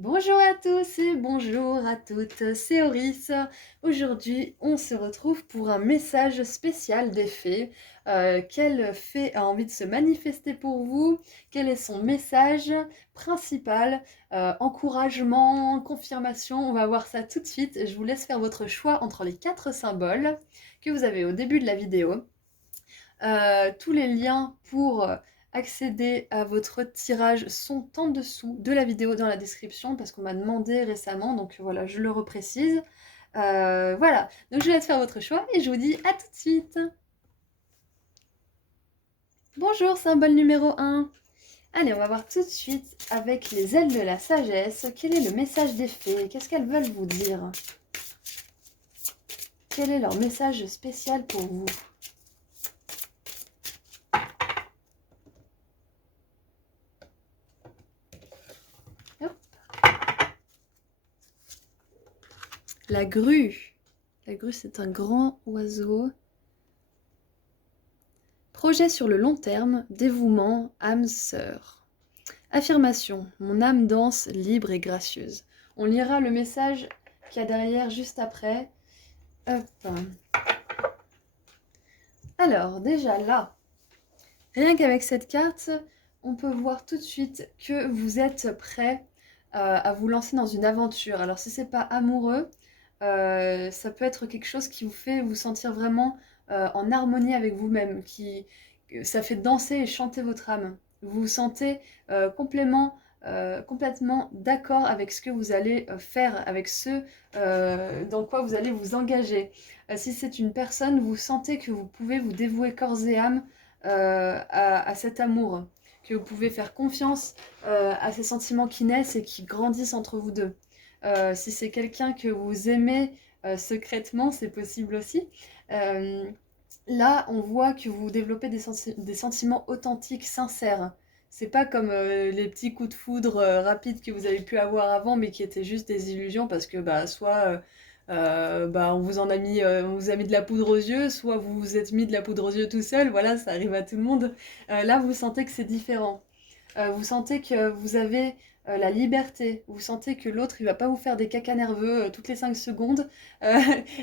Bonjour à tous et bonjour à toutes, c'est Auris. Aujourd'hui, on se retrouve pour un message spécial des fées. Quel fée a envie de se manifester pour vous? Quel est son message principal? Encouragement, confirmation, on va voir ça tout de suite. Je vous laisse faire votre choix entre les 4 symboles que vous avez au début de la vidéo. Tous les liens pour accéder à votre tirage sont en dessous de la vidéo dans la description parce qu'on m'a demandé récemment, donc voilà, je le reprécise. Voilà, donc je vous laisse faire votre choix et je vous dis à tout de suite. Bonjour, symbole numéro 1. Allez, on va voir tout de suite avec les ailes de la sagesse. Quel est le message des fées? Qu'est-ce qu'elles veulent vous dire? Quel est leur message spécial pour vous? Hop. La grue. La grue, c'est un grand oiseau. Projet sur le long terme, dévouement, âme sœur. Affirmation, mon âme danse libre et gracieuse. On lira le message qu'il y a derrière juste après. Hop. Alors, déjà là, rien qu'avec cette carte, on peut voir tout de suite que vous êtes prêt à vous lancer dans une aventure. Alors si c'est pas amoureux, ça peut être quelque chose qui vous fait vous sentir vraiment en harmonie avec vous-même, ça fait danser et chanter votre âme. Vous vous sentez complètement d'accord avec ce que vous allez faire, avec ce dans quoi vous allez vous engager. Si c'est une personne, vous sentez que vous pouvez vous dévouer corps et âme à cet amour, que vous pouvez faire confiance à ces sentiments qui naissent et qui grandissent entre vous deux. Si c'est quelqu'un que vous aimez secrètement, c'est possible aussi. Là, on voit que vous développez des sentiments authentiques, sincères. C'est pas comme les petits coups de foudre rapides que vous avez pu avoir avant, mais qui étaient juste des illusions parce que soit on on vous a mis de la poudre aux yeux, soit vous vous êtes mis de la poudre aux yeux tout seul. Voilà, ça arrive à tout le monde. Là, vous sentez que c'est différent. Vous sentez que vous avez la liberté, vous sentez que l'autre il va pas vous faire des cacas nerveux toutes les 5 secondes, euh,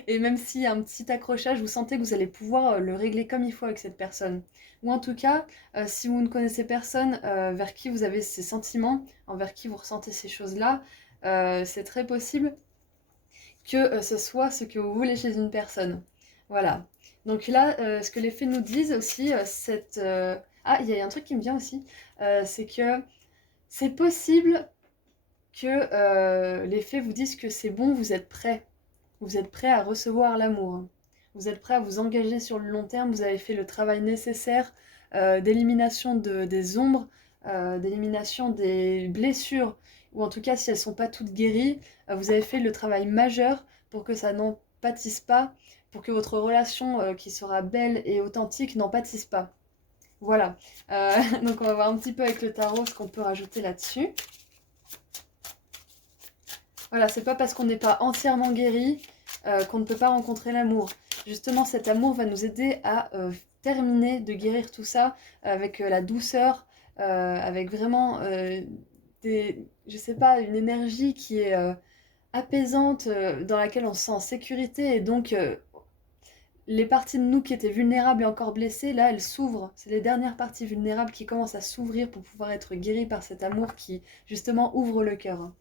et même s'il y a un petit accrochage, vous sentez que vous allez pouvoir le régler comme il faut avec cette personne. Ou en tout cas, si vous ne connaissez personne vers qui vous avez ces sentiments, envers qui vous ressentez ces choses-là, c'est très possible que ce soit ce que vous voulez chez une personne. Voilà. Donc là, ce que les faits nous disent aussi, Ah, il y a un truc qui me vient aussi, c'est que c'est possible que les faits vous disent que c'est bon, vous êtes prêt. Vous êtes prêt à recevoir l'amour. Vous êtes prêt à vous engager sur le long terme. Vous avez fait le travail nécessaire d'élimination des ombres, d'élimination des blessures, ou en tout cas si elles ne sont pas toutes guéries, vous avez fait le travail majeur pour que ça n'en pâtisse pas, pour que votre relation qui sera belle et authentique n'en pâtisse pas. Voilà. Donc on va voir un petit peu avec le tarot ce qu'on peut rajouter là-dessus. Voilà, c'est pas parce qu'on n'est pas entièrement guéri qu'on ne peut pas rencontrer l'amour. Justement, cet amour va nous aider à terminer de guérir tout ça avec la douceur, avec vraiment je sais pas, une énergie qui est apaisante, dans laquelle on se sent en sécurité et donc les parties de nous qui étaient vulnérables et encore blessées, là, elles s'ouvrent. C'est les dernières parties vulnérables qui commencent à s'ouvrir pour pouvoir être guéries par cet amour qui, justement, ouvre le cœur.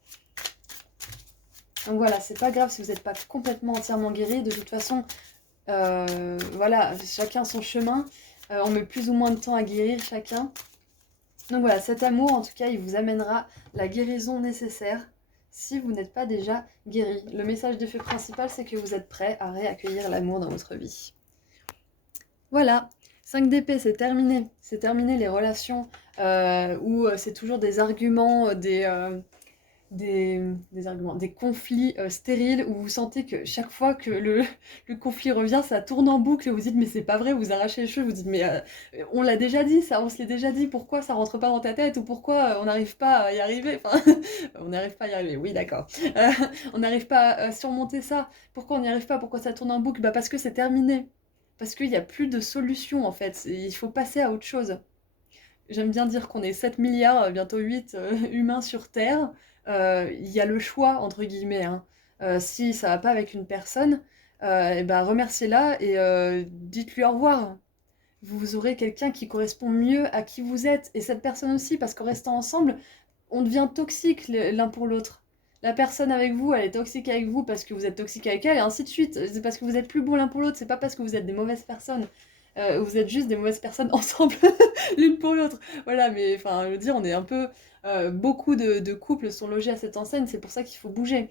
Donc voilà, c'est pas grave si vous n'êtes pas complètement entièrement guéri. De toute façon, voilà, chacun son chemin. On met plus ou moins de temps à guérir chacun. Donc voilà, cet amour, en tout cas, il vous amènera la guérison nécessaire si vous n'êtes pas déjà guéri. Le message de feu principal, c'est que vous êtes prêt à réaccueillir l'amour dans votre vie. Voilà, 5 d'épée, c'est terminé. C'est terminé les relations où c'est toujours des arguments, des conflits stériles où vous sentez que chaque fois que le conflit revient, ça tourne en boucle et vous dites mais c'est pas vrai, vous arrachez les cheveux, vous dites mais on l'a déjà dit ça, on se l'est déjà dit, pourquoi ça rentre pas dans ta tête ou pourquoi on n'arrive pas à y arriver, enfin on n'arrive pas à y arriver, oui d'accord, Euh, on n'arrive pas à surmonter ça, pourquoi on n'y arrive pas, pourquoi ça tourne en boucle, bah parce que c'est terminé, parce qu'il n'y a plus de solution en fait, il faut passer à autre chose. j'aime bien dire qu'on est 7 milliards, bientôt 8 humains sur Terre. Il y a le choix, entre guillemets, hein. Si ça va pas avec une personne, et ben remerciez-la et dites-lui au revoir. Vous aurez quelqu'un qui correspond mieux à qui vous êtes. Et cette personne aussi, parce qu'en restant ensemble, on devient toxique l'un pour l'autre. La personne avec vous, elle est toxique avec vous parce que vous êtes toxique avec elle, et ainsi de suite. C'est parce que vous êtes plus bons l'un pour l'autre, c'est pas parce que vous êtes des mauvaises personnes. Vous êtes juste des mauvaises personnes ensemble, l'une pour l'autre. Voilà, mais enfin, je veux dire, on est un peu. Beaucoup de couples sont logés à cette enseigne, c'est pour ça qu'il faut bouger.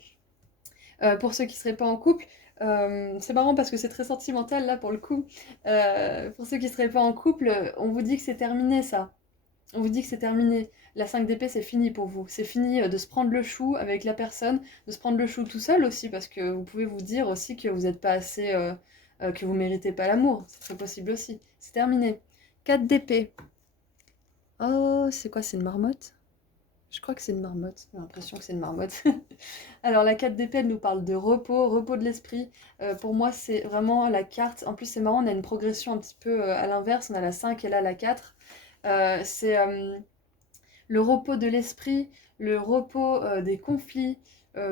Pour ceux qui seraient pas en couple, c'est marrant parce que c'est très sentimental là pour le coup. Pour ceux qui seraient pas en couple, on vous dit que c'est terminé ça. On vous dit que c'est terminé. La 5 d'épée, c'est fini pour vous. C'est fini de se prendre le chou avec la personne, de se prendre le chou tout seul aussi, parce que vous pouvez vous dire aussi que vous n'êtes pas assez. Que vous méritez pas l'amour. C'est très possible aussi. C'est terminé. 4 d'épée. Oh, c'est quoi? C'est une marmotte? Je crois que c'est une marmotte. J'ai l'impression que c'est une marmotte. Alors, la 4 d'épée, elle nous parle de repos, repos de l'esprit. Pour moi, c'est vraiment la carte. En plus, c'est marrant, on a une progression un petit peu à l'inverse. On a la 5 et là la 4. C'est le repos de l'esprit, le repos des conflits.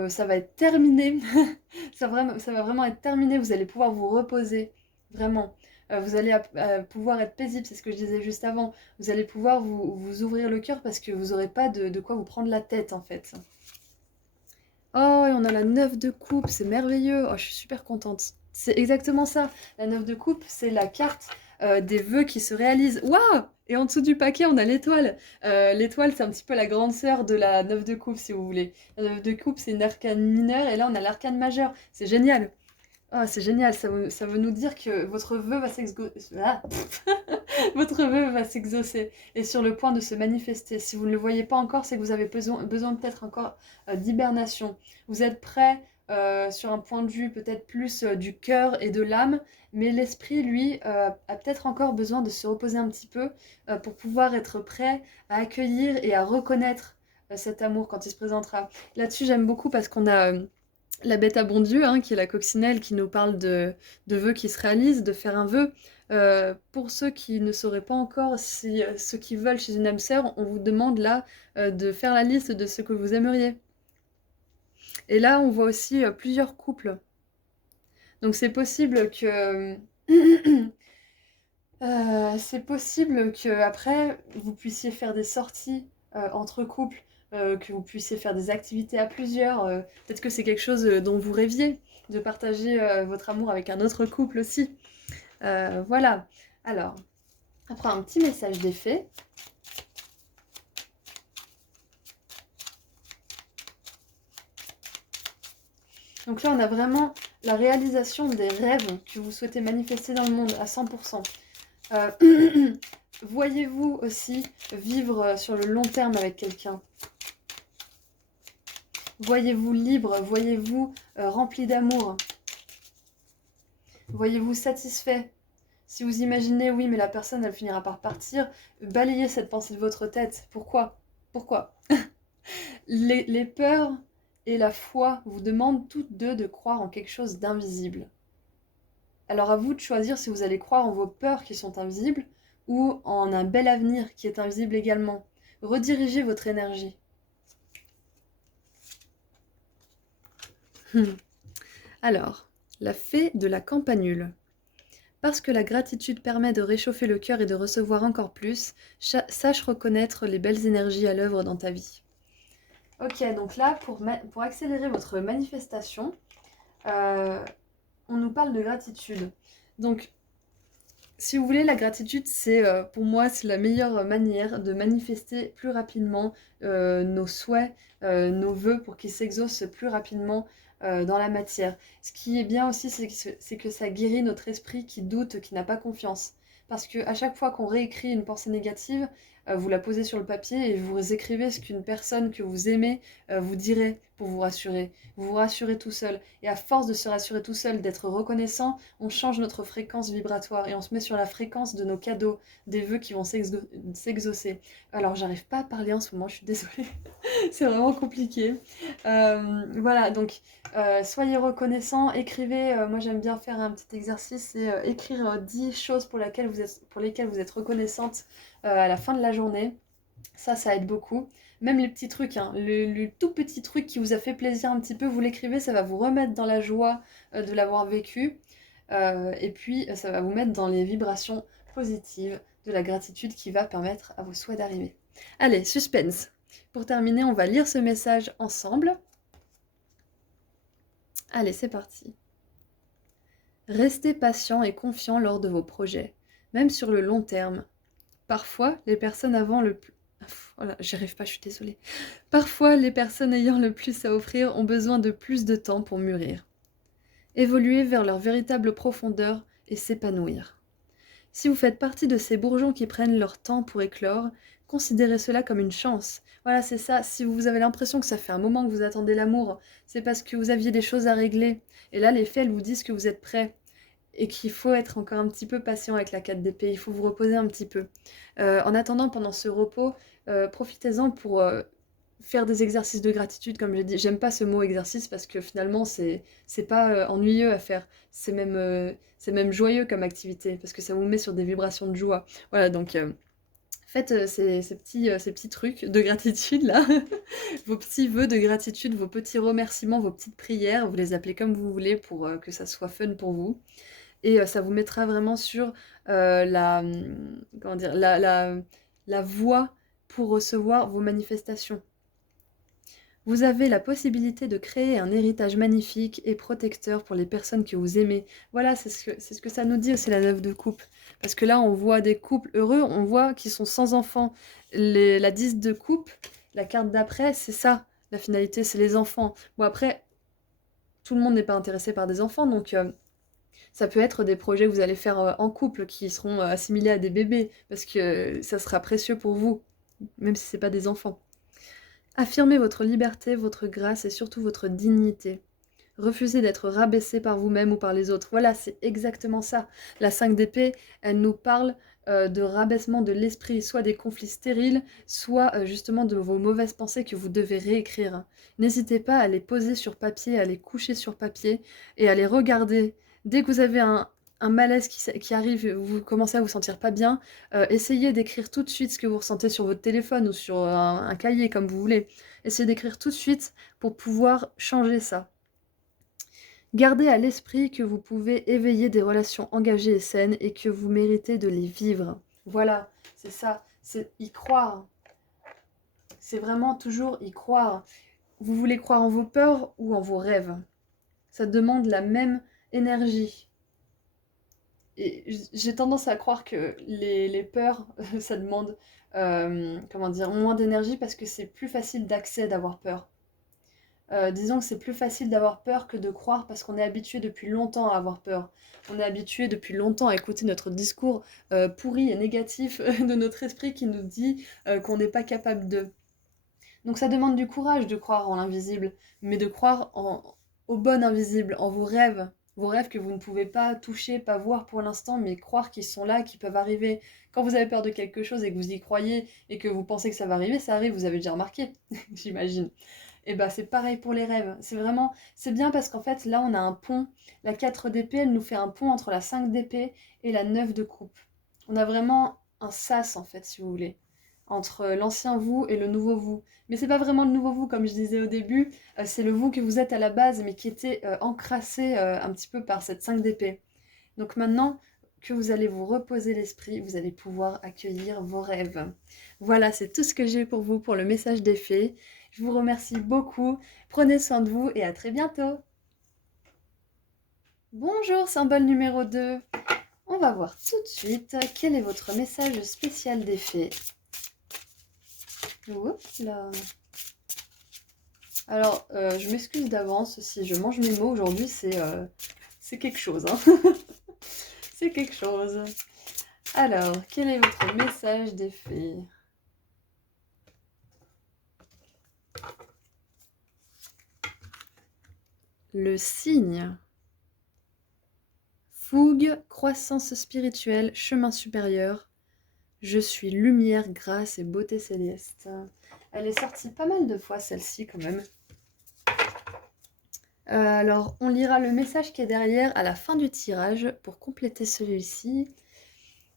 Ça va être terminé. Ça va vraiment être terminé. Vous allez pouvoir vous reposer. Vraiment. Vous allez pouvoir être paisible, c'est ce que je disais juste avant. Vous allez pouvoir vous ouvrir le cœur parce que vous n'aurez pas de quoi vous prendre la tête en fait. Oh, et on a la 9 de coupe, c'est merveilleux. Oh, je suis super contente. C'est exactement ça. La 9 de coupe, c'est la carte des vœux qui se réalisent. Waouh! Et en dessous du paquet, on a l'étoile. L'étoile, c'est un petit peu la grande sœur de la 9 de coupe, si vous voulez. La 9 de coupe, c'est une arcane mineure, et là, on a l'arcane majeure. C'est génial. Oh, c'est génial. Ça veut nous dire que votre vœu va s'exaucer. Ah, votre vœu va s'exaucer et sur le point de se manifester. Si vous ne le voyez pas encore, c'est que vous avez besoin peut-être encore d'hibernation. Vous êtes prêt sur un point de vue peut-être plus du cœur et de l'âme, mais l'esprit, lui, a peut-être encore besoin de se reposer un petit peu pour pouvoir être prêt à accueillir et à reconnaître cet amour quand il se présentera. Là-dessus, j'aime beaucoup parce qu'on a la bête à bon Dieu, hein, qui est la coccinelle, qui nous parle de vœux qui se réalisent, de faire un vœu. Pour ceux qui ne sauraient pas encore, si ceux qui veulent chez une âme sœur, on vous demande là de faire la liste de ce que vous aimeriez. Et là, on voit aussi plusieurs couples. Donc c'est possible que c'est possible que après vous puissiez faire des sorties entre couples, que vous puissiez faire des activités à plusieurs. Peut-être que c'est quelque chose dont vous rêviez, de partager votre amour avec un autre couple aussi. Voilà. Alors, après un petit message d'effet. Donc là, on a vraiment la réalisation des rêves que vous souhaitez manifester dans le monde à 100%. Voyez-vous aussi vivre sur le long terme avec quelqu'un? Voyez-vous libre? Voyez-vous rempli d'amour? Voyez-vous satisfait? Si vous imaginez, oui, mais la personne, elle finira par partir, balayez cette pensée de votre tête. Pourquoi? Pourquoi? Les peurs et la foi vous demandent toutes deux de croire en quelque chose d'invisible. Alors à vous de choisir si vous allez croire en vos peurs qui sont invisibles ou en un bel avenir qui est invisible également. Redirigez votre énergie. Alors, la fée de la campanule. Parce que la gratitude permet de réchauffer le cœur et de recevoir encore plus, sache reconnaître les belles énergies à l'œuvre dans ta vie. Ok, donc là, pour accélérer votre manifestation, on nous parle de gratitude. Donc, si vous voulez, la gratitude, c'est pour moi, c'est la meilleure manière de manifester plus rapidement nos souhaits, nos vœux pour qu'ils s'exaucent plus rapidement dans la matière. Ce qui est bien aussi, c'est que ça guérit notre esprit qui doute, qui n'a pas confiance. Parce qu'à chaque fois qu'on réécrit une pensée négative, vous la posez sur le papier et vous écrivez ce qu'une personne que vous aimez vous dirait pour vous rassurer. Vous vous rassurez tout seul. Et à force de se rassurer tout seul, d'être reconnaissant, on change notre fréquence vibratoire et on se met sur la fréquence de nos cadeaux, des vœux qui vont s'exaucer. Alors, j'arrive pas à parler en ce moment, je suis désolée. C'est vraiment compliqué. Voilà, donc soyez reconnaissants, écrivez. Moi, j'aime bien faire un petit exercice, c'est écrire 10 choses pour lesquelles vous êtes reconnaissante à la fin de la journée. Ça aide beaucoup. Même les petits trucs, hein, le tout petit truc qui vous a fait plaisir un petit peu, vous l'écrivez, ça va vous remettre dans la joie de l'avoir vécu. Et puis, ça va vous mettre dans les vibrations positives de la gratitude qui va permettre à vos souhaits d'arriver. Allez, suspense. Pour terminer, on va lire ce message ensemble. Allez, c'est parti. Restez patient et confiant lors de vos projets, même sur le long terme. Parfois, les personnes avant le plus... Voilà, j'y arrive pas, je suis désolée. Parfois, les personnes ayant le plus à offrir ont besoin de plus de temps pour mûrir, évoluer vers leur véritable profondeur et s'épanouir. Si vous faites partie de ces bourgeons qui prennent leur temps pour éclore, considérez cela comme une chance. Voilà, c'est ça. Si vous avez l'impression que ça fait un moment que vous attendez l'amour, c'est parce que vous aviez des choses à régler. Et là, les faits, elles vous disent que vous êtes prêt et qu'il faut être encore un petit peu patient avec la 4 d'épée. Il faut vous reposer un petit peu. En attendant, pendant ce repos, profitez-en pour faire des exercices de gratitude, comme j'ai dit. J'aime pas ce mot exercice parce que finalement, c'est pas ennuyeux à faire. C'est même joyeux comme activité parce que ça vous met sur des vibrations de joie. Voilà, donc faites ces petits trucs de gratitude là, vos petits vœux de gratitude, vos petits remerciements, vos petites prières, vous les appelez comme vous voulez pour que ça soit fun pour vous. Et ça vous mettra vraiment sur comment dire, la voie pour recevoir vos manifestations. Vous avez la possibilité de créer un héritage magnifique et protecteur pour les personnes que vous aimez. Voilà, c'est ce que ça nous dit aussi la 9 de coupe. Parce que là, on voit des couples heureux, on voit qu'ils sont sans enfants. La 10 de coupe, la carte d'après, c'est ça. La finalité, c'est les enfants. Bon, après, tout le monde n'est pas intéressé par des enfants, donc ça peut être des projets que vous allez faire en couple qui seront assimilés à des bébés, parce que ça sera précieux pour vous, même si c'est pas des enfants. Affirmez votre liberté, votre grâce et surtout votre dignité. Refusez d'être rabaissé par vous-même ou par les autres. Voilà, c'est exactement ça. La 5 d'épée, elle nous parle de rabaissement de l'esprit, soit des conflits stériles, soit justement de vos mauvaises pensées que vous devez réécrire. N'hésitez pas à les poser sur papier, à les coucher sur papier et à les regarder. Dès que vous avez un malaise qui arrive, vous commencez à vous sentir pas bien, essayez d'écrire tout de suite ce que vous ressentez sur votre téléphone ou sur un cahier, comme vous voulez. Essayez d'écrire tout de suite pour pouvoir changer ça. Gardez à l'esprit que vous pouvez éveiller des relations engagées et saines et que vous méritez de les vivre. Voilà, c'est ça, c'est y croire. C'est vraiment toujours y croire. Vous voulez croire en vos peurs ou en vos rêves. Ça demande la même énergie. Et j'ai tendance à croire que les peurs, ça demande comment dire, moins d'énergie parce que c'est plus facile d'accès d'avoir peur. Disons que c'est plus facile d'avoir peur que de croire parce qu'on est habitué depuis longtemps à avoir peur. On est habitué depuis longtemps à écouter notre discours pourri et négatif de notre esprit qui nous dit qu'on n'est pas capable de. Donc ça demande du courage de croire en l'invisible, mais de croire au bon invisible, en vos rêves que vous ne pouvez pas toucher, pas voir pour l'instant, mais croire qu'ils sont là, qu'ils peuvent arriver. Quand vous avez peur de quelque chose et que vous y croyez et que vous pensez que ça va arriver, ça arrive, vous avez déjà remarqué, j'imagine. Et bah c'est pareil pour les rêves. C'est bien parce qu'en fait là on a un pont. La 4 d'épée, elle nous fait un pont entre la 5 d'épée et la 9 de coupe. On a vraiment un sas en fait si vous voulez, entre l'ancien vous et le nouveau vous. Mais c'est pas vraiment le nouveau vous comme je disais au début, c'est le vous que vous êtes à la base mais qui était encrassé un petit peu par cette 5 d'épée. Donc maintenant que vous allez vous reposer l'esprit, vous allez pouvoir accueillir vos rêves. Voilà, c'est tout ce que j'ai pour vous pour le message des fées. Je vous remercie beaucoup, prenez soin de vous et à très bientôt. Bonjour, symbole numéro 2. On va voir tout de suite quel est votre message spécial des fées. Oups là. Alors, je m'excuse d'avance si je mange mes mots aujourd'hui, c'est quelque chose. Hein. C'est quelque chose. Alors, quel est votre message des fées? Le signe. Fougue, croissance spirituelle, chemin supérieur. Je suis lumière, grâce et beauté céleste. Elle est sortie pas mal de fois celle-ci quand même. Alors, on lira le message qui est derrière à la fin du tirage pour compléter celui-ci.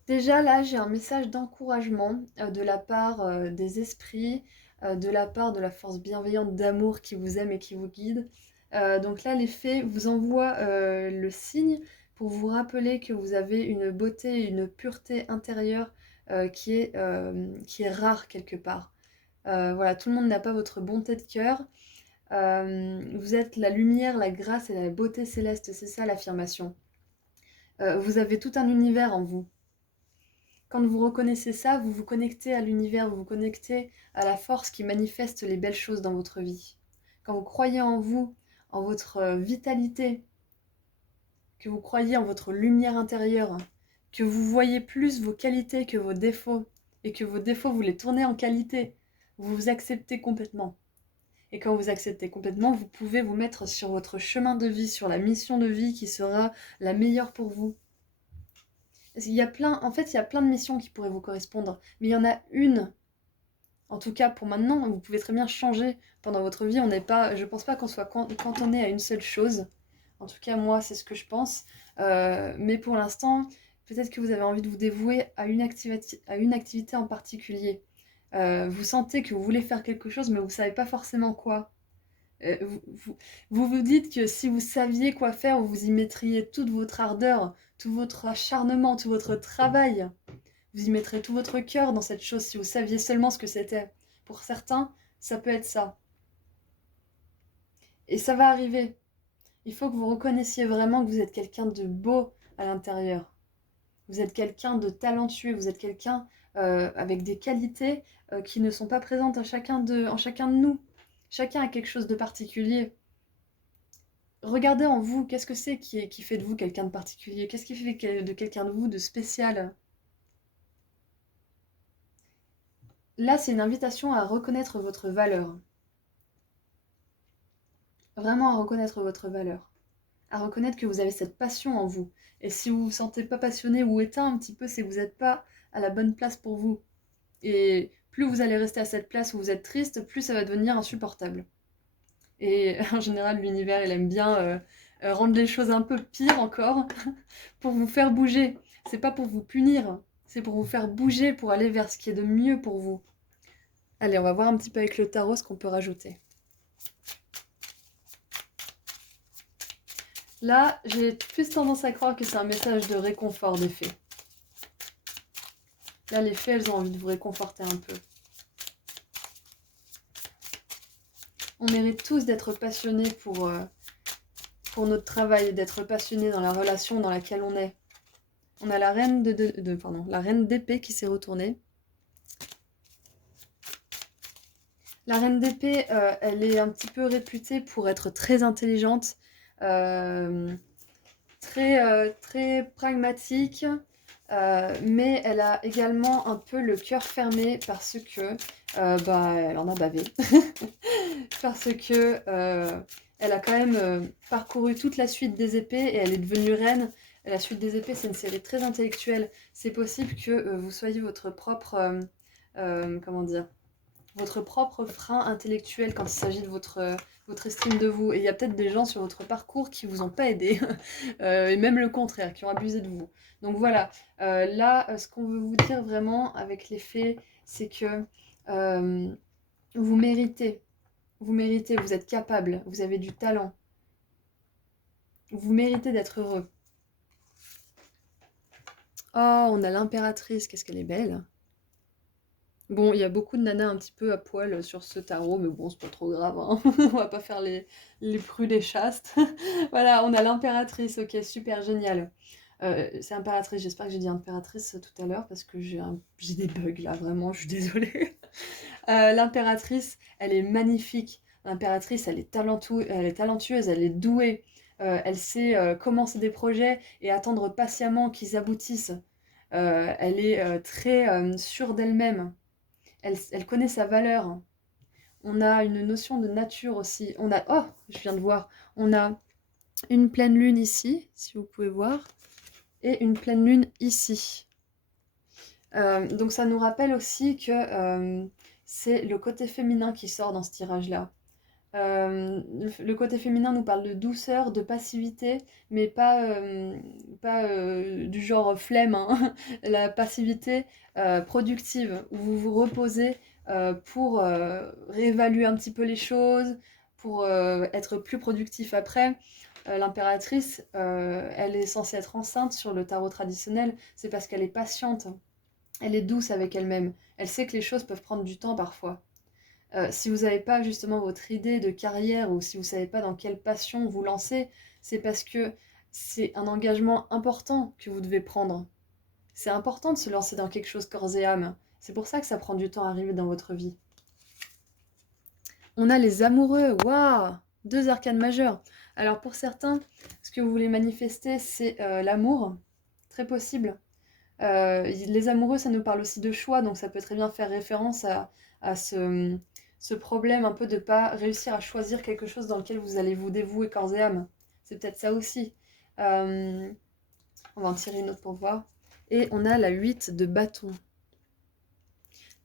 Déjà là, j'ai un message d'encouragement de la part des esprits, de la part de la force bienveillante d'amour qui vous aime et qui vous guide. Donc là, les fées vous envoient le signe pour vous rappeler que vous avez une beauté et une pureté intérieure qui est rare quelque part. Voilà, tout le monde n'a pas votre bonté de cœur. Vous êtes la lumière, la grâce et la beauté céleste, c'est ça l'affirmation. Vous avez tout un univers en vous. Quand vous reconnaissez ça, vous vous connectez à l'univers, vous vous connectez à la force qui manifeste les belles choses dans votre vie. Quand vous croyez en vous, en votre vitalité, que vous croyez en votre lumière intérieure, que vous voyez plus vos qualités que vos défauts, et que vos défauts vous les tournez en qualité, vous vous acceptez complètement. Et quand vous acceptez complètement, vous pouvez vous mettre sur votre chemin de vie, sur la mission de vie qui sera la meilleure pour vous. En fait, il y a plein de missions qui pourraient vous correspondre, mais il y en a une. En tout cas, pour maintenant, vous pouvez très bien changer pendant votre vie. On n'est pas, je pense pas qu'on soit cantonné à une seule chose. En tout cas, moi, c'est ce que je pense. Mais pour l'instant, peut-être que vous avez envie de vous dévouer à une activité en particulier. Vous sentez que vous voulez faire quelque chose, mais vous savez pas forcément quoi. Euh, vous, vous, vous vous dites que si vous saviez quoi faire, vous y mettriez toute votre ardeur, tout votre acharnement, tout votre travail. Vous y mettrez tout votre cœur dans cette chose si vous saviez seulement ce que c'était. Pour certains, ça peut être ça. Et ça va arriver. Il faut que vous reconnaissiez vraiment que vous êtes quelqu'un de beau à l'intérieur. Vous êtes quelqu'un de talentueux, vous êtes quelqu'un avec des qualités qui ne sont pas présentes en chacun de nous. Chacun a quelque chose de particulier. Regardez en vous, qu'est-ce que c'est qui fait de vous quelqu'un de particulier? Qu'est-ce qui fait de quelqu'un de vous de spécial? Là, c'est une invitation à reconnaître votre valeur. Vraiment à reconnaître votre valeur. À reconnaître que vous avez cette passion en vous. Et si vous vous sentez pas passionné ou éteint un petit peu, c'est que vous n'êtes pas à la bonne place pour vous. Et plus vous allez rester à cette place où vous êtes triste, plus ça va devenir insupportable. Et en général, l'univers, il aime bien rendre les choses un peu pires encore pour vous faire bouger. C'est pas pour vous punir, c'est pour vous faire bouger, pour aller vers ce qui est de mieux pour vous. Allez, on va voir un petit peu avec le tarot ce qu'on peut rajouter. Là, j'ai plus tendance à croire que c'est un message de réconfort des fées. Là, les fées, elles ont envie de vous réconforter un peu. On mérite tous d'être passionnés pour notre travail, d'être passionnés dans la relation dans laquelle on est. On a la reine la reine d'épée qui s'est retournée. La reine d'épée, elle est un petit peu réputée pour être très intelligente, très pragmatique, mais elle a également un peu le cœur fermé parce que elle en a bavé. Parce que elle a quand même parcouru toute la suite des épées et elle est devenue reine. La suite des épées, c'est une série très intellectuelle. C'est possible que vous soyez votre propre, comment dire, votre propre frein intellectuel quand il s'agit de votre estime de vous. Et il y a peut-être des gens sur votre parcours qui vous ont pas aidé, et même le contraire, qui ont abusé de vous. Donc voilà, là, ce qu'on veut vous dire vraiment avec les faits, c'est que euh, vous méritez, vous êtes capable, vous avez du talent. Vous méritez d'être heureux. Oh, on a l'impératrice, qu'est-ce qu'elle est belle. Bon, il y a beaucoup de nanas un petit peu à poil sur ce tarot, mais bon, c'est pas trop grave, hein. On va pas faire les prudes et chastes. Voilà, on a l'impératrice, ok, super, génial. C'est impératrice, j'espère que j'ai dit impératrice tout à l'heure, parce que j'ai des bugs là, vraiment, je suis désolée. L'impératrice, elle est magnifique. L'impératrice, elle est talentueuse, elle est douée. Elle sait commencer des projets et attendre patiemment qu'ils aboutissent. Elle est très sûre d'elle-même. Elle connaît sa valeur. On a une notion de nature aussi. Oh, je viens de voir. On a une pleine lune ici, si vous pouvez voir, et une pleine lune ici. Donc ça nous rappelle aussi que c'est le côté féminin qui sort dans ce tirage-là. Le côté féminin nous parle de douceur, de passivité, mais pas du genre flemme, hein. La passivité productive, où vous vous reposez pour réévaluer un petit peu les choses, pour être plus productif après. L'impératrice, elle est censée être enceinte sur le tarot traditionnel, c'est parce qu'elle est patiente, elle est douce avec elle-même, elle sait que les choses peuvent prendre du temps parfois. Si vous n'avez pas justement votre idée de carrière ou si vous ne savez pas dans quelle passion vous lancer, c'est parce que c'est un engagement important que vous devez prendre. C'est important de se lancer dans quelque chose corps et âme. C'est pour ça que ça prend du temps à arriver dans votre vie. On a les amoureux, waouh! Deux arcanes majeures. Alors pour certains, ce que vous voulez manifester, c'est l'amour, très possible. Les amoureux, ça nous parle aussi de choix, donc ça peut très bien faire référence à ce problème un peu de ne pas réussir à choisir quelque chose dans lequel vous allez vous dévouer corps et âme. C'est peut-être ça aussi. Euh, on va en tirer une autre pour voir. Et on a la 8 de bâton.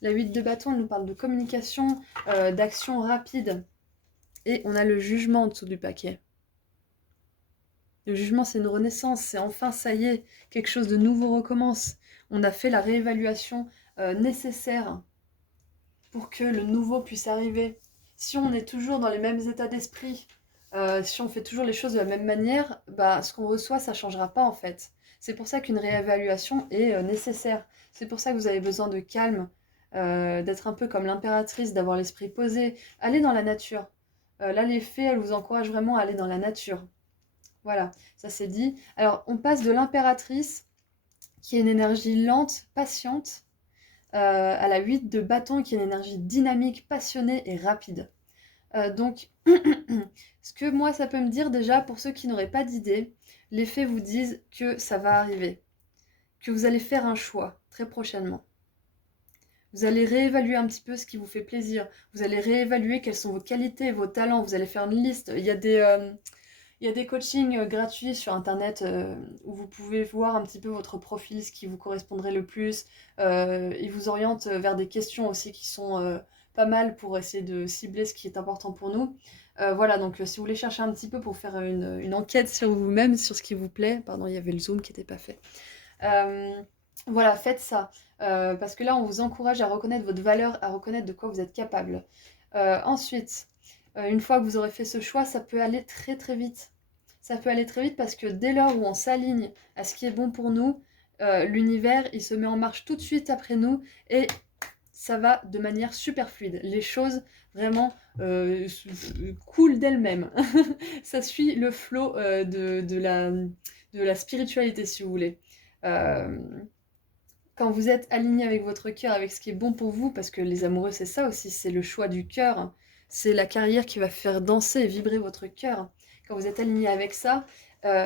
La 8 de bâton, elle nous parle de communication, d'action rapide. Et on a le jugement en dessous du paquet. Le jugement, c'est une renaissance, c'est enfin, ça y est, quelque chose de nouveau recommence. On a fait la réévaluation nécessaire pour que le nouveau puisse arriver. Si on est toujours dans les mêmes états d'esprit, si on fait toujours les choses de la même manière, bah, ce qu'on reçoit, ça ne changera pas en fait. C'est pour ça qu'une réévaluation est nécessaire. C'est pour ça que vous avez besoin de calme, d'être un peu comme l'impératrice, d'avoir l'esprit posé. Allez dans la nature. Là, les fées, elles vous encouragent vraiment à aller dans la nature. Voilà, ça c'est dit. Alors, on passe de l'impératrice, qui est une énergie lente, patiente, à la 8 de bâton, qui est une énergie dynamique, passionnée et rapide. Donc, ce que moi, ça peut me dire déjà, pour ceux qui n'auraient pas d'idée, les fées vous disent que ça va arriver, que vous allez faire un choix très prochainement. Vous allez réévaluer un petit peu ce qui vous fait plaisir. Vous allez réévaluer quelles sont vos qualités, vos talents. Vous allez faire une liste. Il y a des coachings gratuits sur Internet où vous pouvez voir un petit peu votre profil, ce qui vous correspondrait le plus. Ils vous orientent vers des questions aussi qui sont pas mal pour essayer de cibler ce qui est important pour nous. Voilà, donc si vous voulez chercher un petit peu pour faire une enquête sur vous-même, sur ce qui vous plaît, pardon, il y avait le zoom qui n'était pas fait. Voilà, faites ça. Parce que là, on vous encourage à reconnaître votre valeur, à reconnaître de quoi vous êtes capable. Ensuite, une fois que vous aurez fait ce choix, ça peut aller très très vite. Ça peut aller très vite parce que dès lors où on s'aligne à ce qui est bon pour nous, l'univers, il se met en marche tout de suite après nous et ça va de manière super fluide. Les choses vraiment coulent d'elles-mêmes. Ça suit le flot de la spiritualité, si vous voulez. Euh, Quand vous êtes aligné avec votre cœur, avec ce qui est bon pour vous, parce que les amoureux, c'est ça aussi, c'est le choix du cœur, c'est la carrière qui va faire danser et vibrer votre cœur. Quand vous êtes aligné avec ça,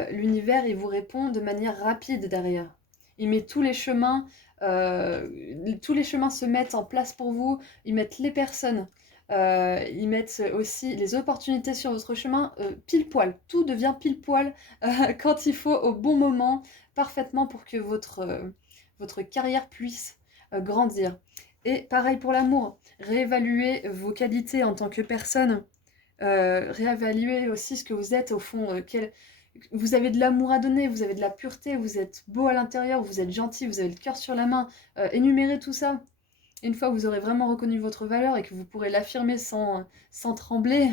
l'univers, il vous répond de manière rapide derrière. Il met tous les chemins se mettent en place pour vous, ils mettent les personnes, ils mettent aussi les opportunités sur votre chemin pile poil. Tout devient pile poil quand il faut, au bon moment, parfaitement pour que votre carrière puisse grandir. Et pareil pour l'amour, réévaluer vos qualités en tant que personne, réévaluer aussi ce que vous êtes au fond, vous avez de l'amour à donner, vous avez de la pureté, vous êtes beau à l'intérieur, vous êtes gentil, vous avez le cœur sur la main, énumérez tout ça. Et une fois que vous aurez vraiment reconnu votre valeur et que vous pourrez l'affirmer sans trembler,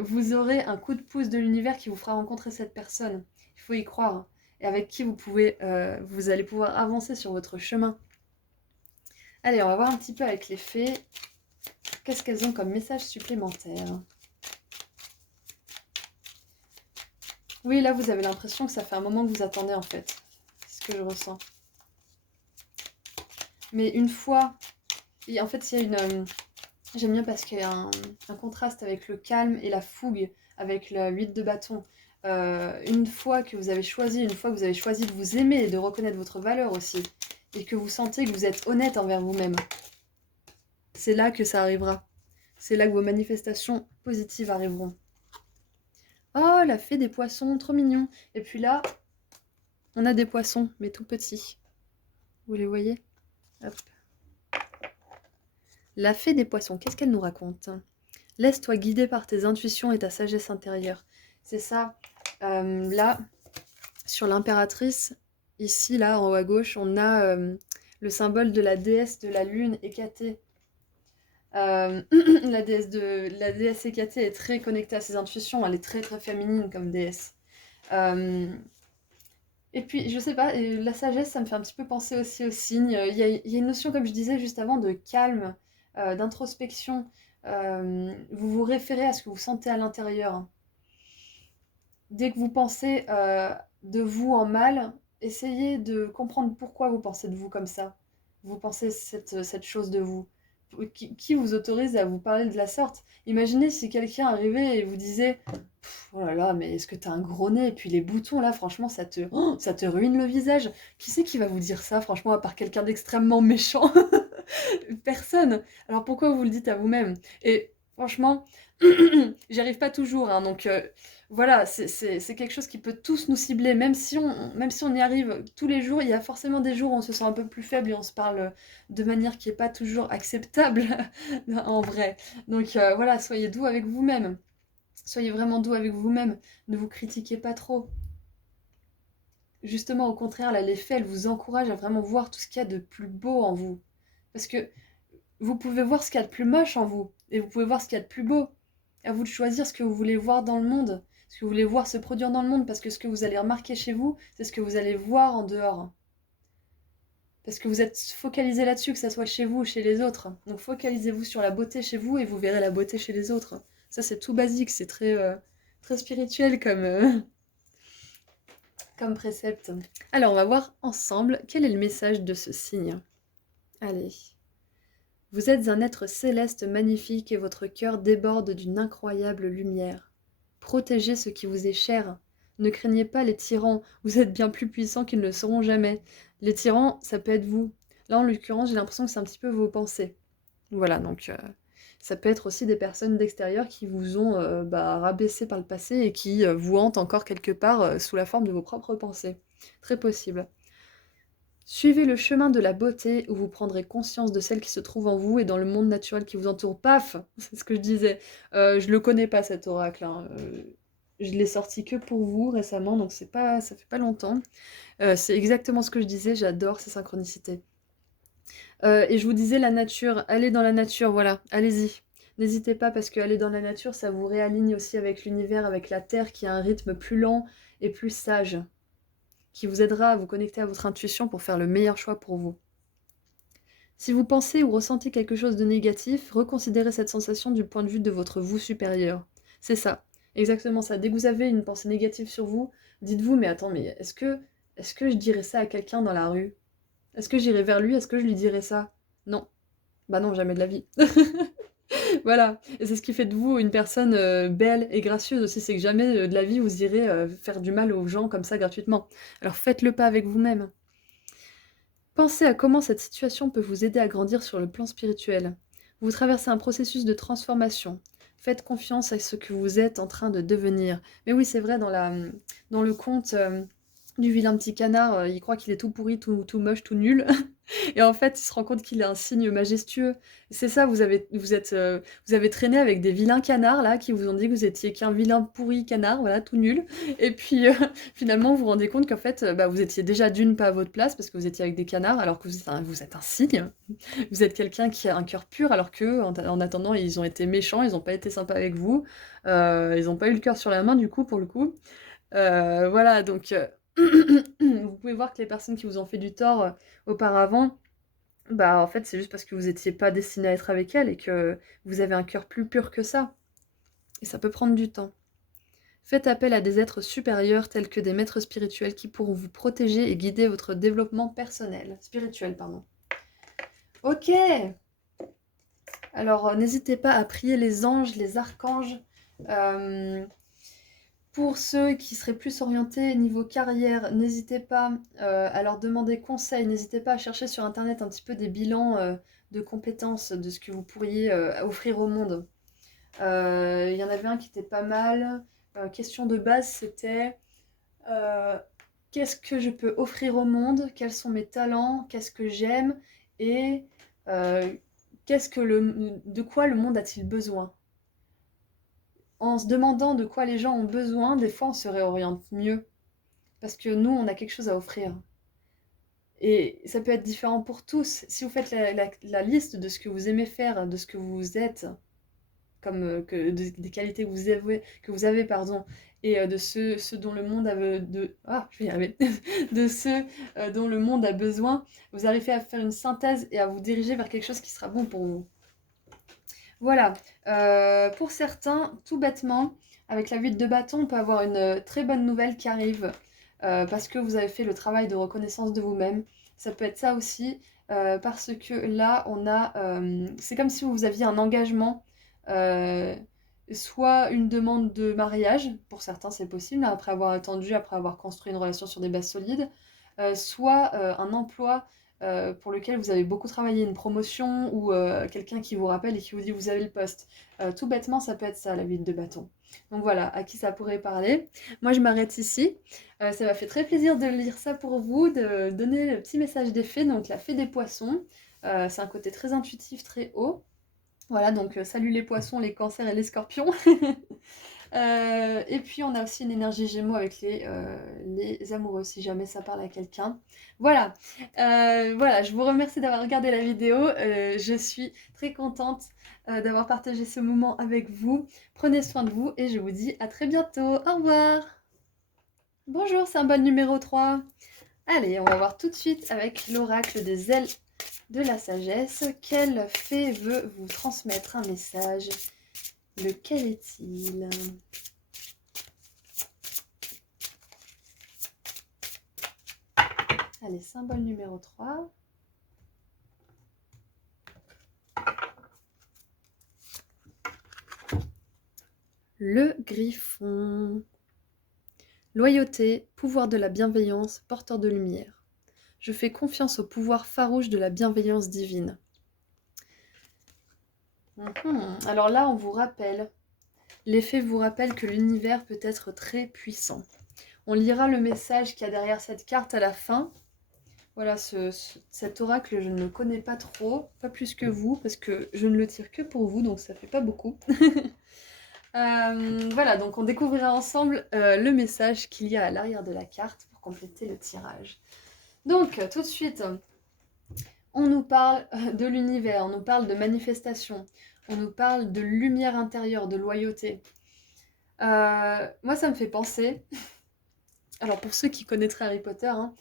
vous aurez un coup de pouce de l'univers qui vous fera rencontrer cette personne. Il faut y croire. Et avec qui vous allez pouvoir avancer sur votre chemin. Allez, on va voir un petit peu avec les fées. Qu'est-ce qu'elles ont comme message supplémentaire? Oui, là, vous avez l'impression que ça fait un moment que vous attendez, en fait. C'est ce que je ressens. Mais une fois... Et en fait, il y a une... J'aime bien parce qu'il y a un contraste avec le calme et la fougue, avec la 8 de bâton. Une fois que vous avez choisi de vous aimer et de reconnaître votre valeur aussi, et que vous sentez que vous êtes honnête envers vous-même, c'est là que ça arrivera. C'est là que vos manifestations positives arriveront. Oh, la fée des poissons, trop mignon. Et puis là, on a des poissons, mais tout petits. Vous les voyez? Hop. La fée des poissons, qu'est-ce qu'elle nous raconte? Laisse-toi guider par tes intuitions et ta sagesse intérieure. C'est ça. Là, sur l'impératrice, ici, là, en haut à gauche, on a le symbole de la déesse de la lune, Hécatée. La déesse Hécatée est très connectée à ses intuitions, elle est très très féminine comme déesse. Euh, et puis, je sais pas, la sagesse, ça me fait un petit peu penser aussi aux signes. Il y a une notion, comme je disais juste avant, de calme, d'introspection. Vous vous référez à ce que vous sentez à l'intérieur. Dès que vous pensez de vous en mal, essayez de comprendre pourquoi vous pensez de vous comme ça. Vous pensez cette chose de vous. Qui vous autorise à vous parler de la sorte? Imaginez si quelqu'un arrivait et vous disait oh là là, mais est-ce que t'as un gros nez? Et puis les boutons là, franchement, ça te ruine le visage. Qui c'est qui va vous dire ça, franchement, à part quelqu'un d'extrêmement méchant? Personne. Alors pourquoi vous le dites à vous-même? Et franchement, j'y arrive pas toujours, hein, donc voilà, c'est quelque chose qui peut tous nous cibler, même si on y arrive tous les jours, il y a forcément des jours où on se sent un peu plus faible et on se parle de manière qui est pas toujours acceptable en vrai. Donc voilà, soyez doux avec vous-même. Soyez vraiment doux avec vous-même. Ne vous critiquez pas trop. Justement, au contraire, là, les faits, elles vous encouragent à vraiment voir tout ce qu'il y a de plus beau en vous. Parce que vous pouvez voir ce qu'il y a de plus moche en vous, et vous pouvez voir ce qu'il y a de plus beau. À vous de choisir ce que vous voulez voir dans le monde, ce que vous voulez voir se produire dans le monde, parce que ce que vous allez remarquer chez vous, c'est ce que vous allez voir en dehors. Parce que vous êtes focalisé là-dessus, que ça soit chez vous ou chez les autres. Donc focalisez-vous sur la beauté chez vous et vous verrez la beauté chez les autres. Ça, c'est tout basique, c'est très spirituel comme précepte. Alors, on va voir ensemble quel est le message de ce signe. Allez. Vous êtes un être céleste magnifique et votre cœur déborde d'une incroyable lumière. Protégez ce qui vous est cher. Ne craignez pas les tyrans, vous êtes bien plus puissants qu'ils ne le seront jamais. Les tyrans, ça peut être vous. Là, en l'occurrence, j'ai l'impression que c'est un petit peu vos pensées. Voilà, donc ça peut être aussi des personnes d'extérieur qui vous ont rabaissé par le passé et qui vous hantent encore quelque part sous la forme de vos propres pensées. Très possible. Suivez le chemin de la beauté où vous prendrez conscience de celle qui se trouve en vous et dans le monde naturel qui vous entoure. Paf! C'est ce que je disais. Je le connais pas cet oracle, hein. Je l'ai sorti que pour vous récemment, donc ça fait pas longtemps. C'est exactement ce que je disais, j'adore ces synchronicités. Et je vous disais la nature, allez dans la nature, voilà, allez-y. N'hésitez pas parce qu'aller dans la nature, ça vous réaligne aussi avec l'univers, avec la Terre qui a un rythme plus lent et plus sage, qui vous aidera à vous connecter à votre intuition pour faire le meilleur choix pour vous. Si vous pensez ou ressentez quelque chose de négatif, reconsidérez cette sensation du point de vue de votre vous supérieur. C'est ça, exactement ça. Dès que vous avez une pensée négative sur vous, dites-vous, mais attends, mais est-ce que je dirais ça à quelqu'un dans la rue? Est-ce que j'irais vers lui? Est-ce que je lui dirais ça? Non. Bah non, jamais de la vie. Voilà, et c'est ce qui fait de vous une personne belle et gracieuse aussi, c'est que jamais de la vie vous irez faire du mal aux gens comme ça gratuitement. Alors faites-le pas avec vous-même. Pensez à comment cette situation peut vous aider à grandir sur le plan spirituel. Vous traversez un processus de transformation. Faites confiance à ce que vous êtes en train de devenir. Mais oui, c'est vrai, dans le conte du vilain petit canard, il croit qu'il est tout pourri, tout moche, tout nul. Et en fait, il se rend compte qu'il est un signe majestueux. C'est ça, vous avez traîné avec des vilains canards, là, qui vous ont dit que vous étiez qu'un vilain pourri canard, voilà, tout nul. Et puis, finalement, vous vous rendez compte qu'en fait, vous étiez déjà d'une pas à votre place, parce que vous étiez avec des canards, alors que vous êtes un cygne. Vous êtes quelqu'un qui a un cœur pur, alors que en attendant, ils ont été méchants, ils n'ont pas été sympas avec vous. Ils n'ont pas eu le cœur sur la main, du coup, pour le coup. Voilà, donc... vous pouvez voir que les personnes qui vous ont fait du tort auparavant, bah en fait c'est juste parce que vous n'étiez pas destiné à être avec elles et que vous avez un cœur plus pur que ça. Et ça peut prendre du temps. Faites appel à des êtres supérieurs tels que des maîtres spirituels qui pourront vous protéger et guider votre développement personnel. Spirituel, pardon. Ok. Alors n'hésitez pas à prier les anges, les archanges. Pour ceux qui seraient plus orientés niveau carrière, n'hésitez pas à leur demander conseil, n'hésitez pas à chercher sur internet un petit peu des bilans de compétences de ce que vous pourriez offrir au monde. Il y en avait un qui était pas mal. Question de base, c'était qu'est-ce que je peux offrir au monde? Quels sont mes talents? Qu'est-ce que j'aime? Et de quoi le monde a-t-il besoin? en se demandant de quoi les gens ont besoin, des fois on se réoriente mieux. Parce que nous, on a quelque chose à offrir. Et ça peut être différent pour tous. Si vous faites la liste de ce que vous aimez faire, de ce que vous êtes, comme des qualités que vous avez pardon, et de ceux dont le monde a je vais y arriver. De ceux dont le monde a besoin, vous arrivez à faire une synthèse et à vous diriger vers quelque chose qui sera bon pour vous. Voilà. Pour certains, tout bêtement, avec la 8 de bâton, on peut avoir une très bonne nouvelle qui arrive parce que vous avez fait le travail de reconnaissance de vous-même. Ça peut être ça aussi, parce que là, c'est comme si vous aviez un engagement, euh, soit une demande de mariage, pour certains c'est possible, après avoir attendu, après avoir construit une relation sur des bases solides, soit un emploi pour lequel vous avez beaucoup travaillé, une promotion ou quelqu'un qui vous rappelle et qui vous dit vous avez le poste. Tout bêtement, ça peut être ça, la 8 de bâton. Donc voilà, à qui ça pourrait parler. Moi, je m'arrête ici. Ça m'a fait très plaisir de lire ça pour vous, de donner le petit message des fées, donc la fée des poissons. C'est un côté très intuitif, très haut. Voilà, donc salut les poissons, les cancers et les scorpions. Et puis on a aussi une énergie Gémeaux avec les amoureux, si jamais ça parle à quelqu'un. Voilà. Voilà, je vous remercie d'avoir regardé la vidéo. Je suis très contente d'avoir partagé ce moment avec vous. Prenez soin de vous et je vous dis à très bientôt. Au revoir. Bonjour, symbole numéro 3. Allez, on va voir tout de suite avec l'oracle des ailes de la sagesse. Quelle fée veut vous transmettre un message? Lequel est-il? Allez, symbole numéro 3. Le griffon. Loyauté, pouvoir de la bienveillance, porteur de lumière. Je fais confiance au pouvoir farouche de la bienveillance divine. Alors là, on vous rappelle, les fées vous rappellent que l'univers peut être très puissant. On lira le message qu'il y a derrière cette carte à la fin. Voilà, cet oracle, je ne le connais pas trop, pas plus que vous, parce que je ne le tire que pour vous, donc ça fait pas beaucoup. Voilà, donc on découvrira ensemble le message qu'il y a à l'arrière de la carte pour compléter le tirage. Donc, tout de suite, on nous parle de l'univers, on nous parle de manifestation, on nous parle de lumière intérieure, de loyauté. Moi, ça me fait penser... Alors, pour ceux qui connaîtraient Harry Potter, hein,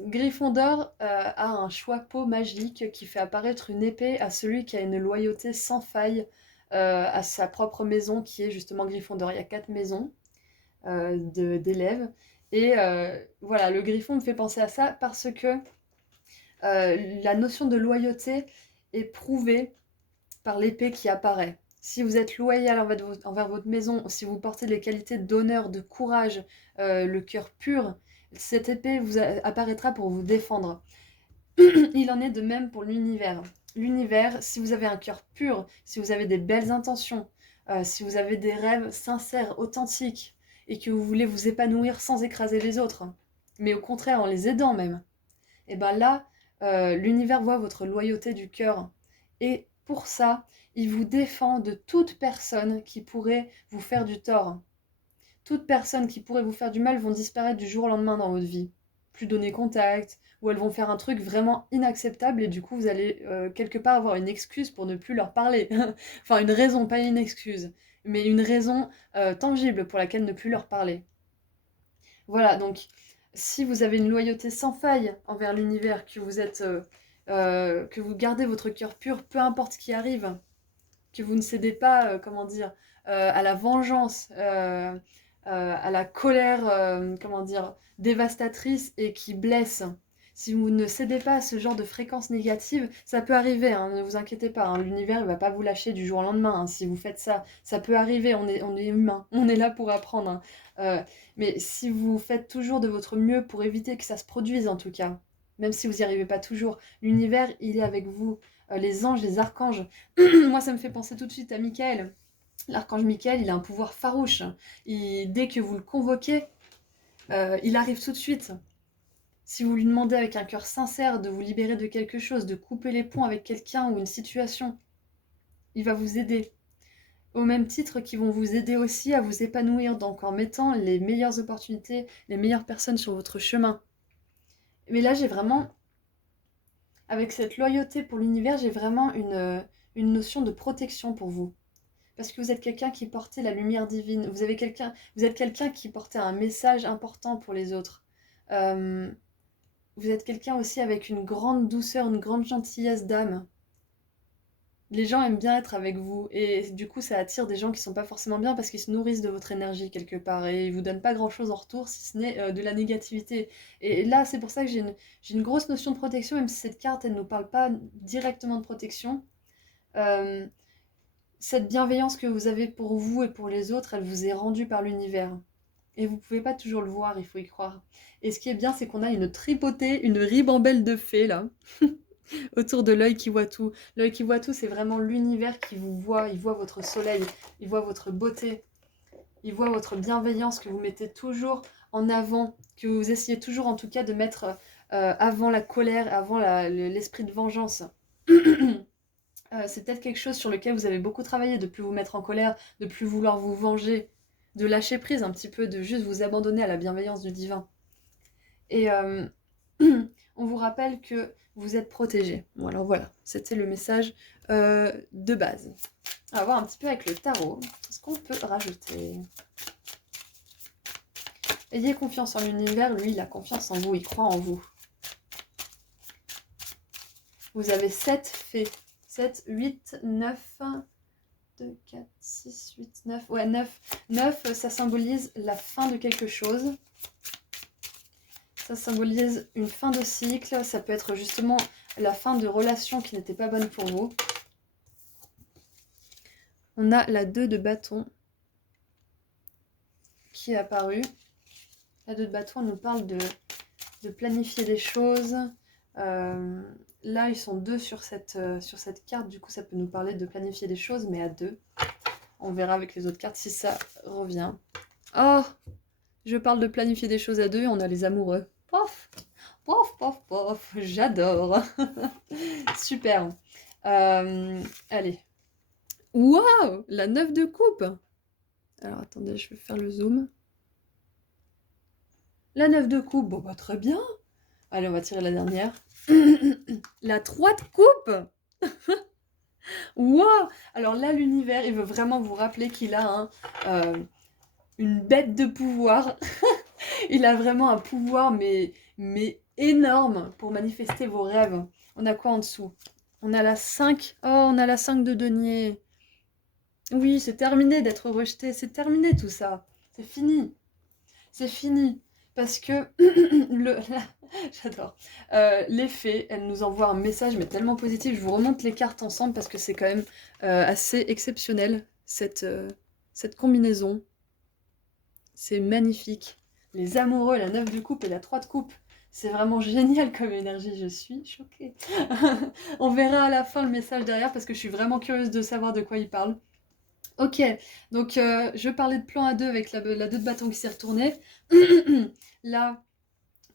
Gryffondor a un chapeau magique qui fait apparaître une épée à celui qui a une loyauté sans faille à sa propre maison, qui est justement Gryffondor. Il y a 4 maisons d'élèves. Et voilà, le griffon me fait penser à ça parce que la notion de loyauté est prouvée par l'épée qui apparaît. Si vous êtes loyal envers votre maison, si vous portez les qualités d'honneur, de courage, le cœur pur, cette épée vous apparaîtra pour vous défendre. Il en est de même pour l'univers. L'univers, si vous avez un cœur pur, si vous avez des belles intentions, si vous avez des rêves sincères, authentiques, et que vous voulez vous épanouir sans écraser les autres, mais au contraire en les aidant même, et bien là, l'univers voit votre loyauté du cœur. Et pour ça, il vous défend de toute personne qui pourrait vous faire du tort. Toute personne qui pourrait vous faire du mal vont disparaître du jour au lendemain dans votre vie. Plus donner contact, ou elles vont faire un truc vraiment inacceptable et du coup vous allez quelque part avoir une excuse pour ne plus leur parler. Enfin une raison, pas une excuse, mais une raison tangible pour laquelle ne plus leur parler. Voilà, donc si vous avez une loyauté sans faille envers l'univers, que vous gardez votre cœur pur, peu importe ce qui arrive, que vous ne cédez pas, comment dire, à la vengeance, à la colère, comment dire, dévastatrice et qui blesse. Si vous ne cédez pas à ce genre de fréquences négatives, ça peut arriver, hein, ne vous inquiétez pas, hein, l'univers ne va pas vous lâcher du jour au lendemain, hein, si vous faites ça. Ça peut arriver, on est humain, on est là pour apprendre. Hein. Mais si vous faites toujours de votre mieux pour éviter que ça se produise en tout cas, même si vous n'y arrivez pas toujours, l'univers, il est avec vous. Les anges, les archanges. Moi, ça me fait penser tout de suite à Michael. L'archange Michael, il a un pouvoir farouche. Dès que vous le convoquez, il arrive tout de suite. Si vous lui demandez avec un cœur sincère de vous libérer de quelque chose, de couper les ponts avec quelqu'un ou une situation, il va vous aider. au même titre qui vont vous aider aussi à vous épanouir, donc en mettant les meilleures opportunités, les meilleures personnes sur votre chemin. Mais là, j'ai vraiment, avec cette loyauté pour l'univers, j'ai vraiment une notion de protection pour vous. Parce que vous êtes quelqu'un qui portait la lumière divine. Vous êtes quelqu'un qui portait un message important pour les autres. Euh, vous êtes quelqu'un aussi avec une grande douceur, une grande gentillesse d'âme. Les gens aiment bien être avec vous et du coup ça attire des gens qui sont pas forcément bien parce qu'ils se nourrissent de votre énergie quelque part et ils vous donnent pas grand chose en retour si ce n'est de la négativité. Et là c'est pour ça que j'ai une grosse notion de protection, même si cette carte elle nous parle pas directement de protection. Euh, cette bienveillance que vous avez pour vous et pour les autres, elle vous est rendue par l'univers. Et vous pouvez pas toujours le voir, il faut y croire. Et ce qui est bien, c'est qu'on a une tripotée, une ribambelle de fées là, autour de l'œil qui voit tout. L'œil qui voit tout, c'est vraiment l'univers qui vous voit. Il voit votre soleil, il voit votre beauté, il voit votre bienveillance que vous mettez toujours en avant, que vous essayez toujours en tout cas de mettre avant la colère, avant l'esprit de vengeance. C'est peut-être quelque chose sur lequel vous avez beaucoup travaillé, de plus vous mettre en colère, de plus vouloir vous venger, de lâcher prise un petit peu, de juste vous abandonner à la bienveillance du divin. Et on vous rappelle que vous êtes protégé. Bon, alors voilà, c'était le message de base. On va voir un petit peu avec le tarot ce qu'on peut rajouter. Ayez confiance en l'univers, lui il a confiance en vous, il croit en vous. Vous avez 7 fées. 7, 8, 9, 2, 4, 6, 8, 9. Ouais, 9. 9, ça symbolise la fin de quelque chose. Ça symbolise une fin de cycle. Ça peut être justement la fin de relations qui n'étaient pas bonnes pour vous. On a la 2 de bâton qui est apparue. La 2 de bâton, elle nous parle de planifier des choses. Là, ils sont 2 sur cette carte. Du coup, ça peut nous parler de planifier des choses, mais à 2. On verra avec les autres cartes si ça revient. Oh, je parle de planifier des choses à 2 et on a les amoureux. Pof, pof, pof, pof. J'adore. Super. Allez. Waouh, la 9 de coupe. Alors, attendez, je vais faire le zoom. La 9 de coupe, bon, bah, très bien. Allez, on va tirer la dernière. La 3 de coupe. Waouh. Alors là, l'univers, il veut vraiment vous rappeler qu'il a une bête de pouvoir. Il a vraiment un pouvoir, mais énorme pour manifester vos rêves. On a quoi en dessous? On a la 5. Oh, on a la 5 de denier. Oui, c'est terminé d'être rejeté. C'est terminé tout ça. C'est fini. C'est fini. Parce que j'adore. Les fées, elles nous envoient un message, mais tellement positif. Je vous remonte les cartes ensemble parce que c'est quand même assez exceptionnel, cette combinaison. C'est magnifique. Les amoureux, la 9 de coupe et la 3 de coupe. C'est vraiment génial comme énergie, je suis choquée. On verra à la fin le message derrière parce que je suis vraiment curieuse de savoir de quoi il parle. Ok, donc je parlais de plan à 2 avec la 2 de bâton qui s'est retournée. Là,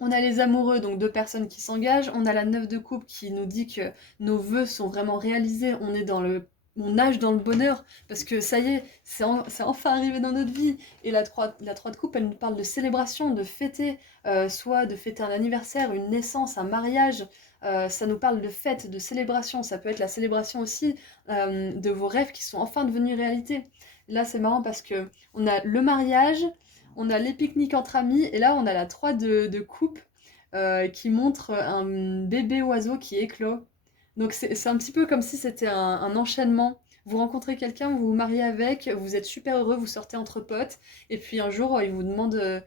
on a les amoureux, donc 2 personnes qui s'engagent. On a la 9 de coupe qui nous dit que nos vœux sont vraiment réalisés. On nage dans le bonheur parce que ça y est, c'est enfin arrivé dans notre vie. Et la 3 de coupe, elle nous parle de célébration, de fêter, soit de fêter un anniversaire, une naissance, un mariage. Ça nous parle de fête, de célébration. Ça peut être la célébration aussi de vos rêves qui sont enfin devenus réalité. Là, c'est marrant parce que on a le mariage, on a les pique-niques entre amis, et là, on a la 3 de coupe qui montre un bébé oiseau qui éclot. Donc, c'est un petit peu comme si c'était un enchaînement. Vous rencontrez quelqu'un, vous vous mariez avec, vous êtes super heureux, vous sortez entre potes, et puis un jour, il vous demande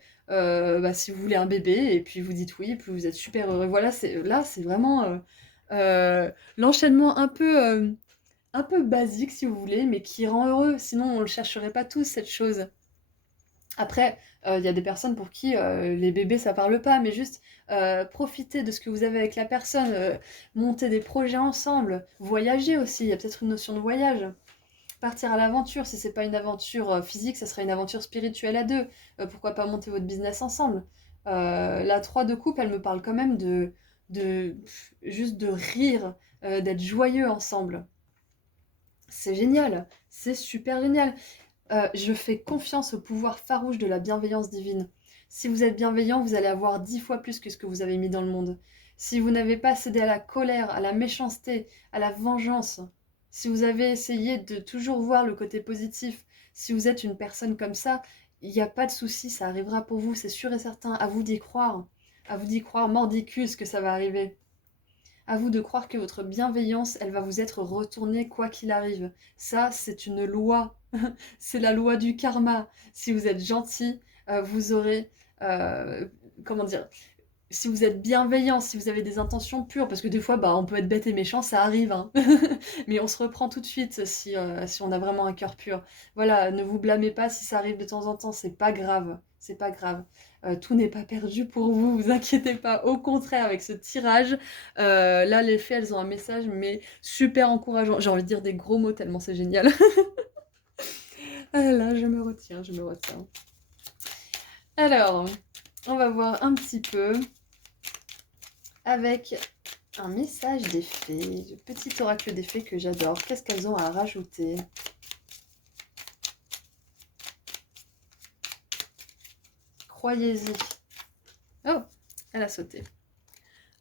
si vous voulez un bébé, et puis vous dites oui, et puis vous êtes super heureux. Voilà, là, c'est vraiment l'enchaînement un peu basique, si vous voulez, mais qui rend heureux. Sinon, on ne le chercherait pas tous, cette chose. Après, il y a des personnes pour qui les bébés ça parle pas, mais juste profiter de ce que vous avez avec la personne, monter des projets ensemble, voyager aussi, il y a peut-être une notion de voyage. Partir à l'aventure, si c'est pas une aventure physique, ça sera une aventure spirituelle à deux. Pourquoi pas monter votre business ensemble? La 3 de coupe, elle me parle quand même juste de rire, d'être joyeux ensemble. C'est génial, c'est super génial. Je fais confiance au pouvoir farouche de la bienveillance divine. Si vous êtes bienveillant, vous allez avoir 10 fois plus que ce que vous avez mis dans le monde. Si vous n'avez pas cédé à la colère, à la méchanceté, à la vengeance, si vous avez essayé de toujours voir le côté positif, si vous êtes une personne comme ça, il n'y a pas de souci, ça arrivera pour vous, c'est sûr et certain. À vous d'y croire. À vous d'y croire, mordicus, que ça va arriver. À vous de croire que votre bienveillance, elle va vous être retournée quoi qu'il arrive. Ça, c'est une loi. C'est la loi du karma. Si vous êtes gentil, vous aurez... euh, comment dire? Si vous êtes bienveillant, si vous avez des intentions pures, parce que des fois, bah, on peut être bête et méchant, ça arrive, hein. Mais on se reprend tout de suite si on a vraiment un cœur pur. Voilà, ne vous blâmez pas si ça arrive de temps en temps, c'est pas grave, c'est pas grave. Tout n'est pas perdu pour vous, vous inquiétez pas. Au contraire, avec ce tirage, là, les fées, elles ont un message, mais super encourageant. J'ai envie de dire des gros mots tellement c'est génial. Ah là, je me retiens, je me retiens. Alors, on va voir un petit peu avec un message des fées, le petit oracle des fées que j'adore. Qu'est-ce qu'elles ont à rajouter? Croyez-y. Oh, elle a sauté.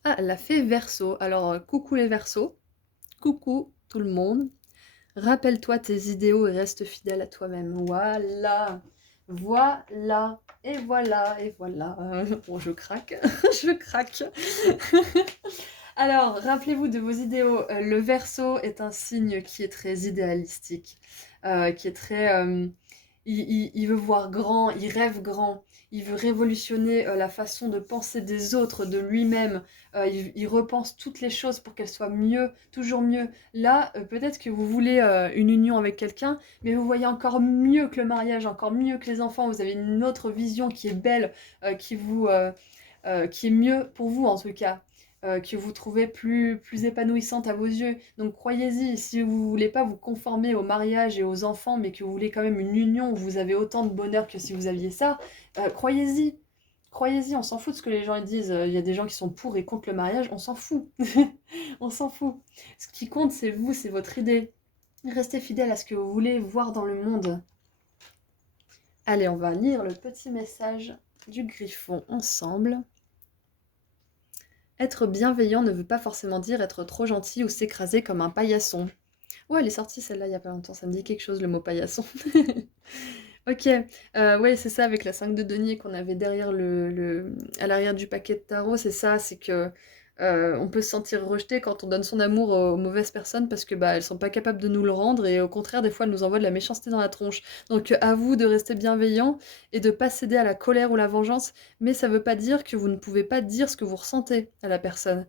Ah, elle a fait Verseau. Alors, coucou les Verseaux. Coucou tout le monde. Rappelle-toi tes idéaux et reste fidèle à toi-même. Voilà. Voilà. Et voilà. Et voilà. Bon, je craque. Je craque. Alors, rappelez-vous de vos idéaux. Le Verseau est un signe qui est très idéalistique, qui est très... il veut voir grand, il rêve grand, il veut révolutionner la façon de penser des autres, de lui-même. Il repense toutes les choses pour qu'elles soient mieux, toujours mieux. Là, peut-être que vous voulez une union avec quelqu'un, mais vous voyez encore mieux que le mariage, encore mieux que les enfants. Vous avez une autre vision qui est belle, qui est mieux pour vous en tout cas, que vous trouvez plus épanouissante à vos yeux. Donc croyez-y, si vous ne voulez pas vous conformer au mariage et aux enfants, mais que vous voulez quand même une union où vous avez autant de bonheur que si vous aviez ça, croyez-y. Croyez-y, on s'en fout de ce que les gens disent. Il y a des gens qui sont pour et contre le mariage, on s'en fout. On s'en fout. Ce qui compte, c'est vous, c'est votre idée. Restez fidèle à ce que vous voulez voir dans le monde. Allez, on va lire le petit message du griffon ensemble. Être bienveillant ne veut pas forcément dire être trop gentil ou s'écraser comme un paillasson. Ouais, elle est sortie celle-là il y a pas longtemps, ça me dit quelque chose le mot paillasson. Ok, ouais, c'est ça avec la 5 de denier qu'on avait derrière à l'arrière du paquet de tarot, c'est ça, c'est que on peut se sentir rejeté quand on donne son amour aux mauvaises personnes parce que bah elles sont pas capables de nous le rendre et au contraire des fois elles nous envoient de la méchanceté dans la tronche. Donc à vous de rester bienveillant et de pas céder à la colère ou la vengeance, mais ça veut pas dire que vous ne pouvez pas dire ce que vous ressentez à la personne.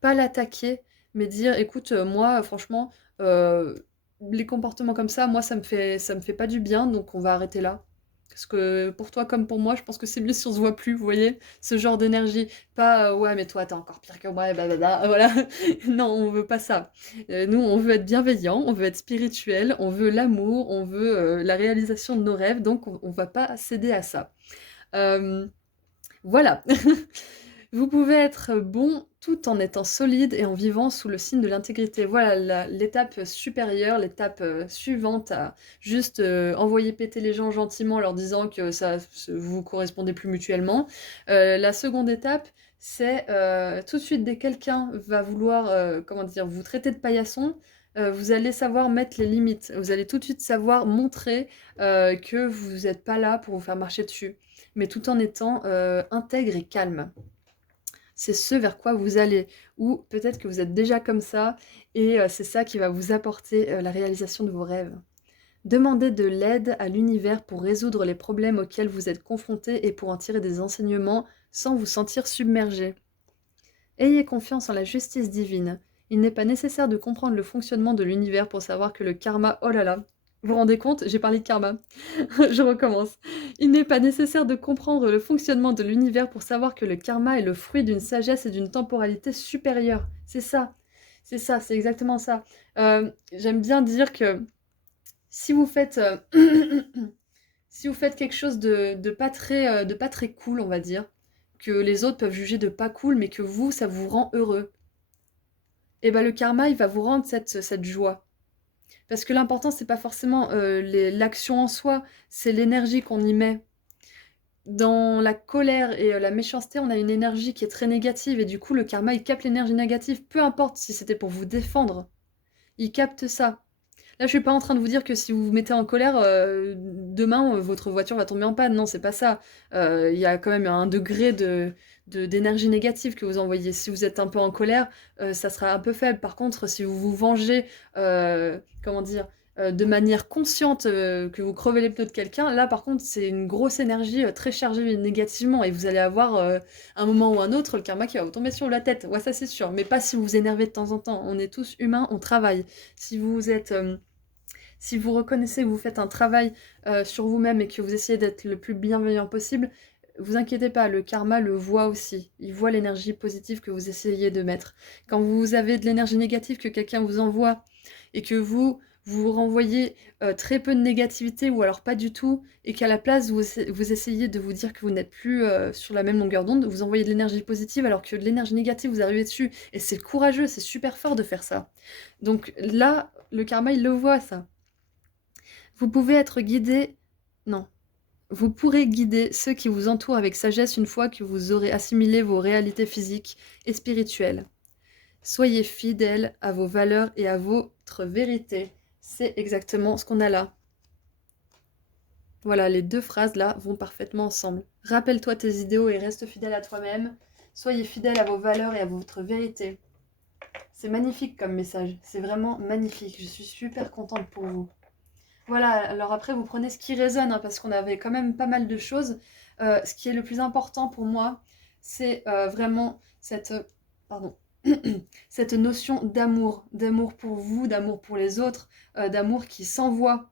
Pas l'attaquer, mais dire écoute, moi franchement, les comportements comme ça, moi ça me fait pas du bien, donc on va arrêter là. Parce que pour toi comme pour moi, je pense que c'est mieux si on se voit plus, vous voyez? Ce genre d'énergie. Pas ouais, mais toi t'es encore pire que moi, blablabla, voilà. Non, on veut pas ça. Nous, on veut être bienveillant, on veut être spirituel, on veut l'amour, on veut la réalisation de nos rêves, donc on va pas céder à ça. Euh, voilà. Vous pouvez être bon tout en étant solide et en vivant sous le signe de l'intégrité. Voilà l'étape supérieure, l'étape suivante à juste envoyer péter les gens gentiment en leur disant que ça vous correspondez plus mutuellement. La seconde étape, c'est tout de suite dès que quelqu'un va vouloir comment dire, vous traiter de paillasson, vous allez savoir mettre les limites. Vous allez tout de suite savoir montrer que vous n'êtes pas là pour vous faire marcher dessus, mais tout en étant intègre et calme. C'est ce vers quoi vous allez. Ou peut-être que vous êtes déjà comme ça et c'est ça qui va vous apporter la réalisation de vos rêves. Demandez de l'aide à l'univers pour résoudre les problèmes auxquels vous êtes confrontés et pour en tirer des enseignements sans vous sentir submergé. Ayez confiance en la justice divine. Il n'est pas nécessaire de comprendre le fonctionnement de l'univers pour savoir que le karma... Oh là là, vous vous rendez compte? J'ai parlé de karma. Je recommence. Il n'est pas nécessaire de comprendre le fonctionnement de l'univers pour savoir que le karma est le fruit d'une sagesse et d'une temporalité supérieure. C'est ça, c'est exactement ça. J'aime bien dire que si vous faites, si vous faites quelque chose de pas très cool, on va dire, que les autres peuvent juger de pas cool, mais que vous, ça vous rend heureux, et ben le karma, il va vous rendre cette joie. Parce que l'important, c'est pas forcément l'action en soi, c'est l'énergie qu'on y met. Dans la colère et la méchanceté, on a une énergie qui est très négative et du coup, le karma, il capte l'énergie négative, peu importe si c'était pour vous défendre, il capte ça. Là, je suis pas en train de vous dire que si vous vous mettez en colère, demain, votre voiture va tomber en panne. Non, c'est pas ça. Il y a quand même un degré d'énergie négative que vous envoyez. Si vous êtes un peu en colère, ça sera un peu faible. Par contre, si vous vous vengez, comment dire, de manière consciente, que vous crevez les pneus de quelqu'un, là, par contre, c'est une grosse énergie très chargée négativement. Et vous allez avoir, un moment ou un autre, le karma qui va vous tomber sur la tête. Ouais, ça, c'est sûr. Mais pas si vous vous énervez de temps en temps. On est tous humains, on travaille. Si vous êtes... si vous reconnaissez que vous faites un travail sur vous-même et que vous essayez d'être le plus bienveillant possible, vous inquiétez pas, le karma le voit aussi. Il voit l'énergie positive que vous essayez de mettre. Quand vous avez de l'énergie négative que quelqu'un vous envoie et que vous renvoyez très peu de négativité ou alors pas du tout, et qu'à la place vous essayez de vous dire que vous n'êtes plus sur la même longueur d'onde, vous envoyez de l'énergie positive alors que de l'énergie négative vous arrivez dessus. Et c'est courageux, c'est super fort de faire ça. Donc là, le karma, il le voit ça. Vous pouvez être guidé... Non. Vous pourrez guider ceux qui vous entourent avec sagesse une fois que vous aurez assimilé vos réalités physiques et spirituelles. Soyez fidèles à vos valeurs et à votre vérité. C'est exactement ce qu'on a là. Voilà, les deux phrases là vont parfaitement ensemble. Rappelle-toi tes idéaux et reste fidèle à toi-même. Soyez fidèle à vos valeurs et à votre vérité. C'est magnifique comme message. C'est vraiment magnifique. Je suis super contente pour vous. Voilà, alors après, vous prenez ce qui résonne, hein, parce qu'on avait quand même pas mal de choses. Ce qui est le plus important pour moi, c'est vraiment pardon, cette notion d'amour pour vous, d'amour pour les autres, d'amour qui s'envoie,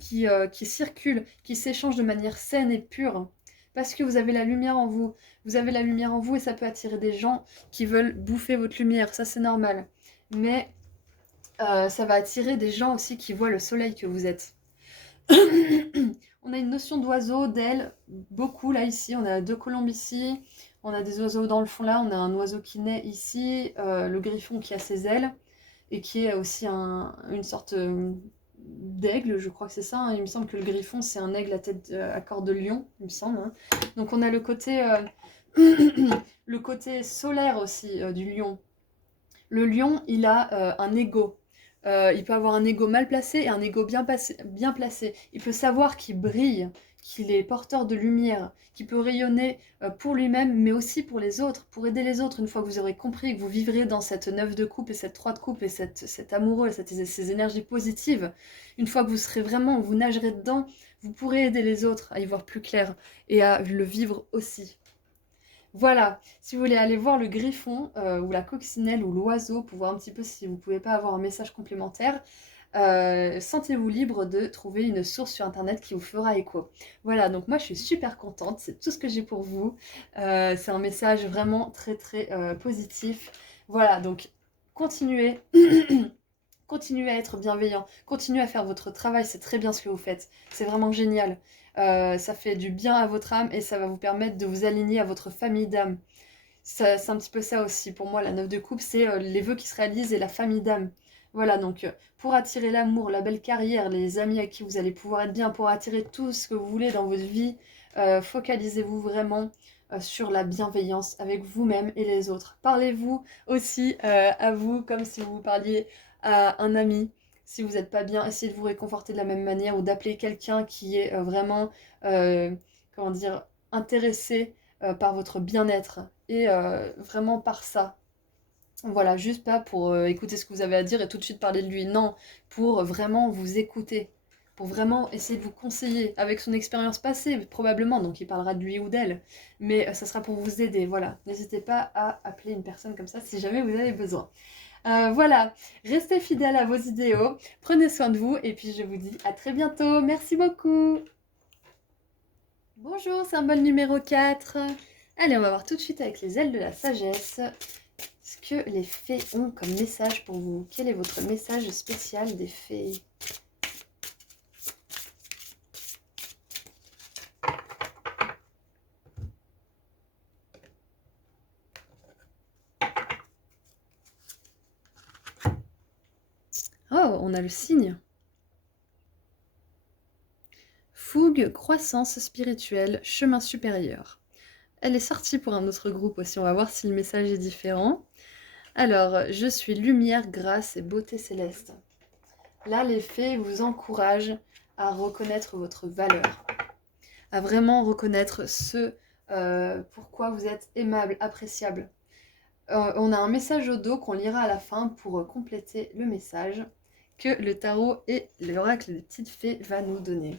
qui circule, qui s'échange de manière saine et pure. Parce que vous avez la lumière en vous. Vous avez la lumière en vous et ça peut attirer des gens qui veulent bouffer votre lumière. Ça, c'est normal. Mais ça va attirer des gens aussi qui voient le soleil que vous êtes. On a une notion d'oiseau, d'aile, beaucoup là ici. On a deux colombes ici. On a des oiseaux dans le fond là. On a un oiseau qui naît ici. Le griffon qui a ses ailes. Et qui est aussi une sorte d'aigle, je crois que c'est ça. Hein. Il me semble que le griffon c'est un aigle à tête à corps de lion, il me semble. Hein. Donc on a le côté, le côté solaire aussi du lion. Le lion, il a un ego. Il peut avoir un ego mal placé et un ego bien placé. Il peut savoir qu'il brille, qu'il est porteur de lumière, qu'il peut rayonner pour lui-même, mais aussi pour les autres, pour aider les autres. Une fois que vous aurez compris que vous vivrez dans cette 9 de coupe et cette 3 de coupe et cet amoureux, ces énergies positives, une fois que vous serez vraiment, vous nagerez dedans, vous pourrez aider les autres à y voir plus clair et à le vivre aussi. Voilà, si vous voulez aller voir le griffon ou la coccinelle ou l'oiseau pour voir un petit peu si vous ne pouvez pas avoir un message complémentaire, sentez-vous libre de trouver une source sur internet qui vous fera écho. Voilà, donc moi je suis super contente, c'est tout ce que j'ai pour vous. C'est un message vraiment très très positif. Voilà, donc continuez. Continuez à être bienveillant, continuez à faire votre travail, c'est très bien ce que vous faites, c'est vraiment génial. Ça fait du bien à votre âme et ça va vous permettre de vous aligner à votre famille d'âme. C'est un petit peu ça aussi, pour moi, la 9 de coupe, c'est les vœux qui se réalisent et la famille d'âme. Voilà, donc pour attirer l'amour, la belle carrière, les amis avec qui vous allez pouvoir être bien, pour attirer tout ce que vous voulez dans votre vie, focalisez-vous vraiment sur la bienveillance avec vous-même et les autres. Parlez-vous aussi à vous comme si vous parliez à un ami. Si vous n'êtes pas bien, essayez de vous réconforter de la même manière ou d'appeler quelqu'un qui est vraiment, comment dire, intéressé par votre bien-être et vraiment par ça. Voilà, juste pas pour écouter ce que vous avez à dire et tout de suite parler de lui, non, pour vraiment vous écouter, pour vraiment essayer de vous conseiller avec son expérience passée, probablement, donc il parlera de lui ou d'elle, mais ça sera pour vous aider, voilà. N'hésitez pas à appeler une personne comme ça si jamais vous avez besoin. Voilà, restez fidèles à vos idéaux, prenez soin de vous et puis je vous dis à très bientôt. Merci beaucoup. Bonjour, symbole numéro 4. Allez, on va voir tout de suite avec les ailes de la sagesse ce que les fées ont comme message pour vous. Quel est votre message spécial des fées? Oh, on a le signe. Fougue, croissance spirituelle, chemin supérieur. Elle est sortie pour un autre groupe aussi, on va voir si le message est différent. Alors, je suis lumière, grâce et beauté céleste. Là, les fées vous encouragent à reconnaître votre valeur, à vraiment reconnaître ce pourquoi vous êtes aimable, appréciable. On a un message au dos qu'on lira à la fin pour compléter le message que le tarot et l'oracle des petites fées va nous donner.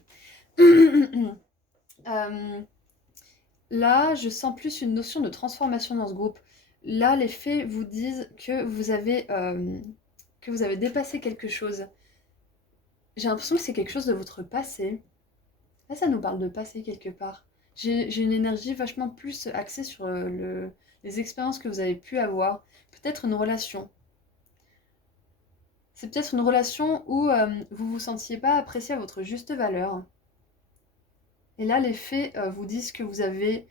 Là, je sens plus une notion de transformation dans ce groupe. Là, les fées vous disent que vous avez dépassé quelque chose. J'ai l'impression que c'est quelque chose de votre passé. Là, ça nous parle de passé quelque part. J'ai une énergie vachement plus axée sur les expériences que vous avez pu avoir. Peut-être une relation. C'est peut-être une relation où vous vous sentiez pas apprécié à votre juste valeur. Et là, les fées vous disent que vous avez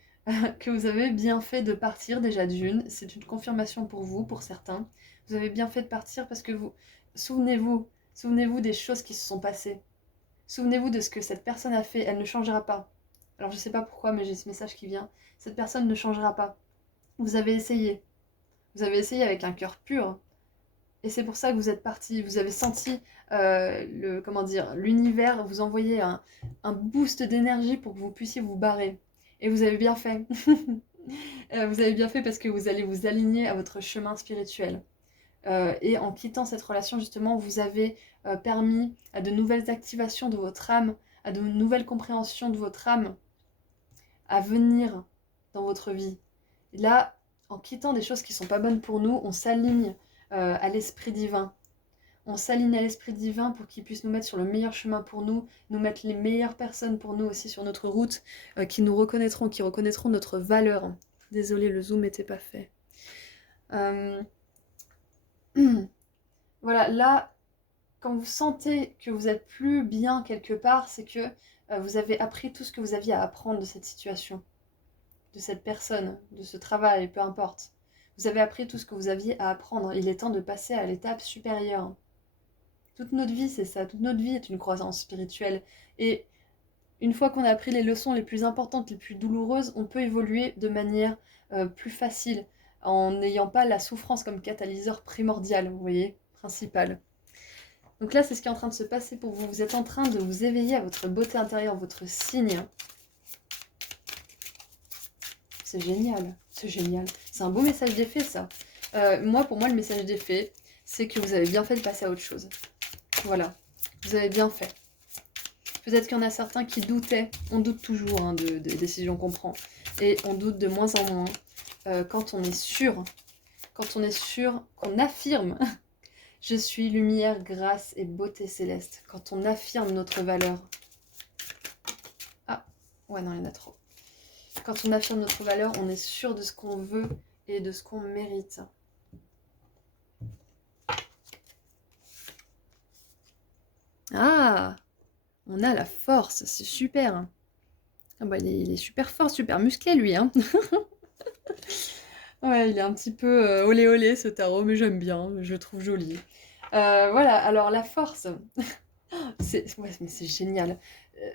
bien fait de partir déjà d'une. C'est une confirmation pour vous, pour certains. Vous avez bien fait de partir parce que vous... Souvenez-vous des choses qui se sont passées. Souvenez-vous de ce que cette personne a fait. Elle ne changera pas. Alors je sais pas pourquoi, mais j'ai ce message qui vient. Cette personne ne changera pas. Vous avez essayé. Vous avez essayé avec un cœur pur. Et c'est pour ça que vous êtes parti. Vous avez senti l'univers vous envoyer un boost d'énergie pour que vous puissiez vous barrer. Et vous avez bien fait. Vous avez bien fait parce que vous allez vous aligner à votre chemin spirituel. Et en quittant cette relation, justement, vous avez permis à de nouvelles activations de votre âme, à de nouvelles compréhensions de votre âme à venir dans votre vie. Et là, en quittant des choses qui ne sont pas bonnes pour nous, on s'aligne à l'esprit divin. On s'aligne à l'esprit divin pour qu'il puisse nous mettre sur le meilleur chemin pour nous mettre les meilleures personnes pour nous aussi sur notre route, qui nous reconnaîtront, qui reconnaîtront notre valeur. Désolée, le zoom n'était pas fait. Voilà, là, quand vous sentez que vous êtes plus bien quelque part, c'est que vous avez appris tout ce que vous aviez à apprendre de cette situation, de cette personne, de ce travail, peu importe. Vous avez appris tout ce que vous aviez à apprendre. Il est temps de passer à l'étape supérieure. Toute notre vie, c'est ça. Toute notre vie est une croissance spirituelle. Et une fois qu'on a appris les leçons les plus importantes, les plus douloureuses, on peut évoluer de manière plus facile, en n'ayant pas la souffrance comme catalyseur primordial, vous voyez, principal. Donc là, c'est ce qui est en train de se passer pour vous. Vous êtes en train de vous éveiller à votre beauté intérieure, votre signe. C'est génial, c'est génial. C'est un beau message des fées, ça. Pour moi, le message des fées, c'est que vous avez bien fait de passer à autre chose. Voilà, vous avez bien fait. Peut-être qu'il y en a certains qui doutaient. On doute toujours de décisions qu'on prend. Et on doute de moins en moins quand on est sûr. Quand on est sûr, qu'on affirme « Je suis lumière, grâce et beauté céleste ». Quand on affirme notre valeur. Ah, ouais, non, il y en a trop. Quand on affirme notre valeur, on est sûr de ce qu'on veut et de ce qu'on mérite. Ah, on a la force, c'est super. Ah bah, il est super fort, super musclé, lui. Hein. Ouais, il est un petit peu olé olé, ce tarot, mais j'aime bien, je le trouve joli. Voilà, alors la force. Ouais, mais c'est génial.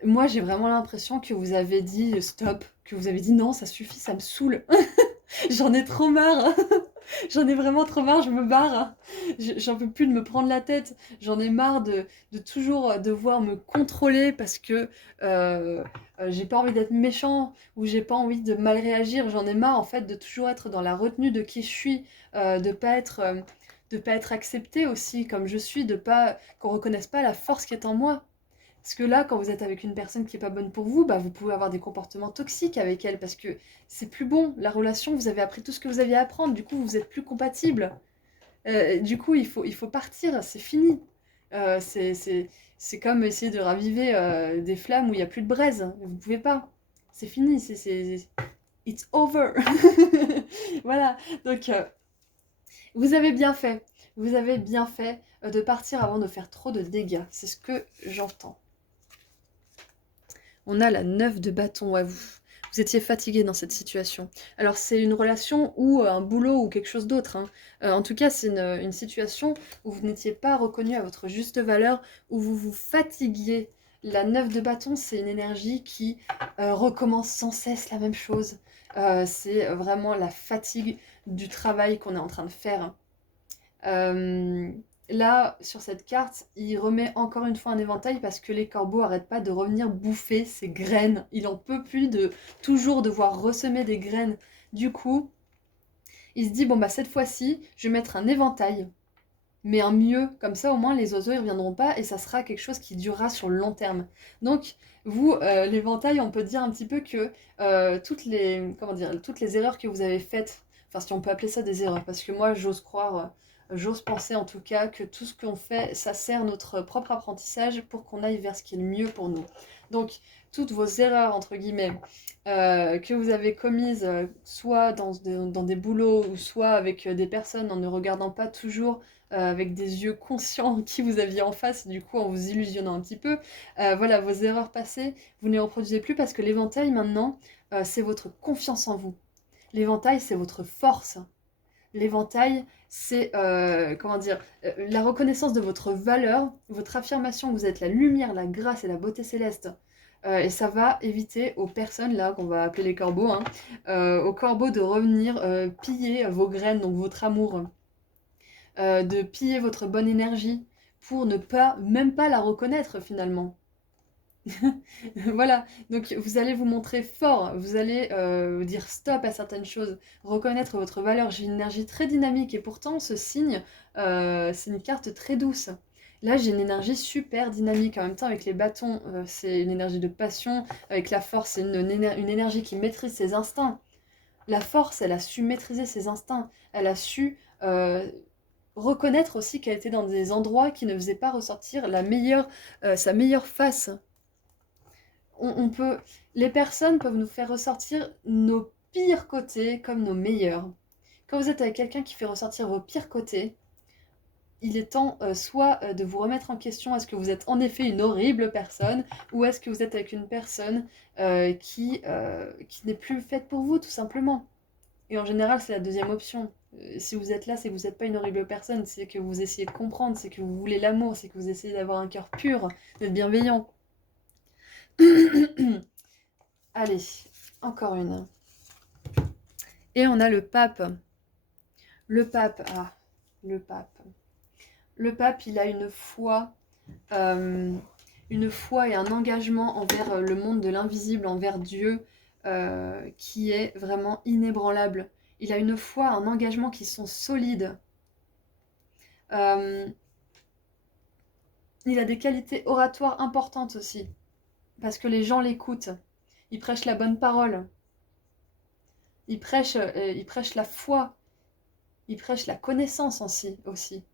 Moi, j'ai vraiment l'impression que vous avez dit stop, que vous avez dit non, ça suffit, ça me saoule. J'en ai trop marre. J'en ai vraiment trop marre, je me barre. J'en peux plus de me prendre la tête. J'en ai marre de toujours devoir me contrôler parce que j'ai pas envie d'être méchant ou j'ai pas envie de mal réagir. J'en ai marre en fait de toujours être dans la retenue de qui je suis, de pas être acceptée aussi comme je suis, de pas qu'on reconnaisse pas la force qui est en moi. Parce que là, quand vous êtes avec une personne qui est pas bonne pour vous, bah, vous pouvez avoir des comportements toxiques avec elle parce que c'est plus bon. La relation, vous avez appris tout ce que vous aviez à apprendre. Du coup, vous êtes plus compatibles. Du coup, il faut partir. C'est fini. C'est comme essayer de raviver des flammes où il n'y a plus de braise. Vous pouvez pas. C'est fini. It's over. Voilà. Donc, vous avez bien fait. Vous avez bien fait de partir avant de faire trop de dégâts. C'est ce que j'entends. On a la 9 de bâton. Ouais, vous étiez fatigué dans cette situation. Alors c'est une relation ou un boulot ou quelque chose d'autre, hein. En tout cas, c'est une situation où vous n'étiez pas reconnu à votre juste valeur, où vous vous fatiguiez. La 9 de bâton, c'est une énergie qui recommence sans cesse la même chose. C'est vraiment la fatigue du travail qu'on est en train de faire. Euh, Là, sur cette carte, il remet encore une fois un éventail parce que les corbeaux arrêtent pas de revenir bouffer ses graines. Il en peut plus de toujours devoir ressemer des graines. Du coup, il se dit, bon bah cette fois-ci, je vais mettre un éventail, mais un mieux. Comme ça, au moins, les oiseaux, ils reviendront pas et ça sera quelque chose qui durera sur le long terme. Donc, vous, l'éventail, on peut dire un petit peu que toutes les, comment dire, toutes les erreurs que vous avez faites, enfin si on peut appeler ça des erreurs, parce que moi, j'ose croire, j'ose penser en tout cas que tout ce qu'on fait, ça sert notre propre apprentissage pour qu'on aille vers ce qui est le mieux pour nous. Donc, toutes vos erreurs, entre guillemets, que vous avez commises, soit dans des boulots ou soit avec des personnes en ne regardant pas toujours avec des yeux conscients qui vous aviez en face, et du coup en vous illusionnant un petit peu. Voilà, vos erreurs passées, vous ne les reproduisez plus parce que l'éventail maintenant, c'est votre confiance en vous. L'éventail, c'est votre force. L'éventail, c'est comment dire, la reconnaissance de votre valeur, votre affirmation que vous êtes la lumière, la grâce et la beauté céleste. Et ça va éviter aux personnes là qu'on va appeler les corbeaux, hein, aux corbeaux de revenir piller vos graines, donc votre amour, de piller votre bonne énergie pour ne pas, même pas la reconnaître finalement. Voilà, donc vous allez vous montrer fort, vous allez dire stop à certaines choses, reconnaître votre valeur. J'ai une énergie très dynamique et pourtant ce signe, c'est une carte très douce. Là, j'ai une énergie super dynamique en même temps avec les bâtons, c'est une énergie de passion, avec la force, c'est une énergie qui maîtrise ses instincts. La force, elle a su maîtriser ses instincts, elle a su reconnaître aussi qu'elle était dans des endroits qui ne faisaient pas ressortir sa meilleure face. On peut, les personnes peuvent nous faire ressortir nos pires côtés comme nos meilleurs. Quand vous êtes avec quelqu'un qui fait ressortir vos pires côtés, il est temps soit de vous remettre en question, est-ce que vous êtes en effet une horrible personne, ou est-ce que vous êtes avec une personne qui n'est plus faite pour vous, tout simplement. Et en général, c'est la deuxième option. Si vous êtes là, c'est que vous n'êtes pas une horrible personne, c'est que vous essayez de comprendre, c'est que vous voulez l'amour, c'est que vous essayez d'avoir un cœur pur, d'être bienveillant. Allez, encore une. Et on a le pape. Le pape, ah, le pape. Le pape, il a une foi et un engagement envers le monde de l'invisible, envers Dieu, qui est vraiment inébranlable. Il a une foi, un engagement qui sont solides. Euh, il a des qualités oratoires importantes aussi, parce que les gens l'écoutent. Il prêche la bonne parole. Il prêche la foi. Il prêche la connaissance aussi.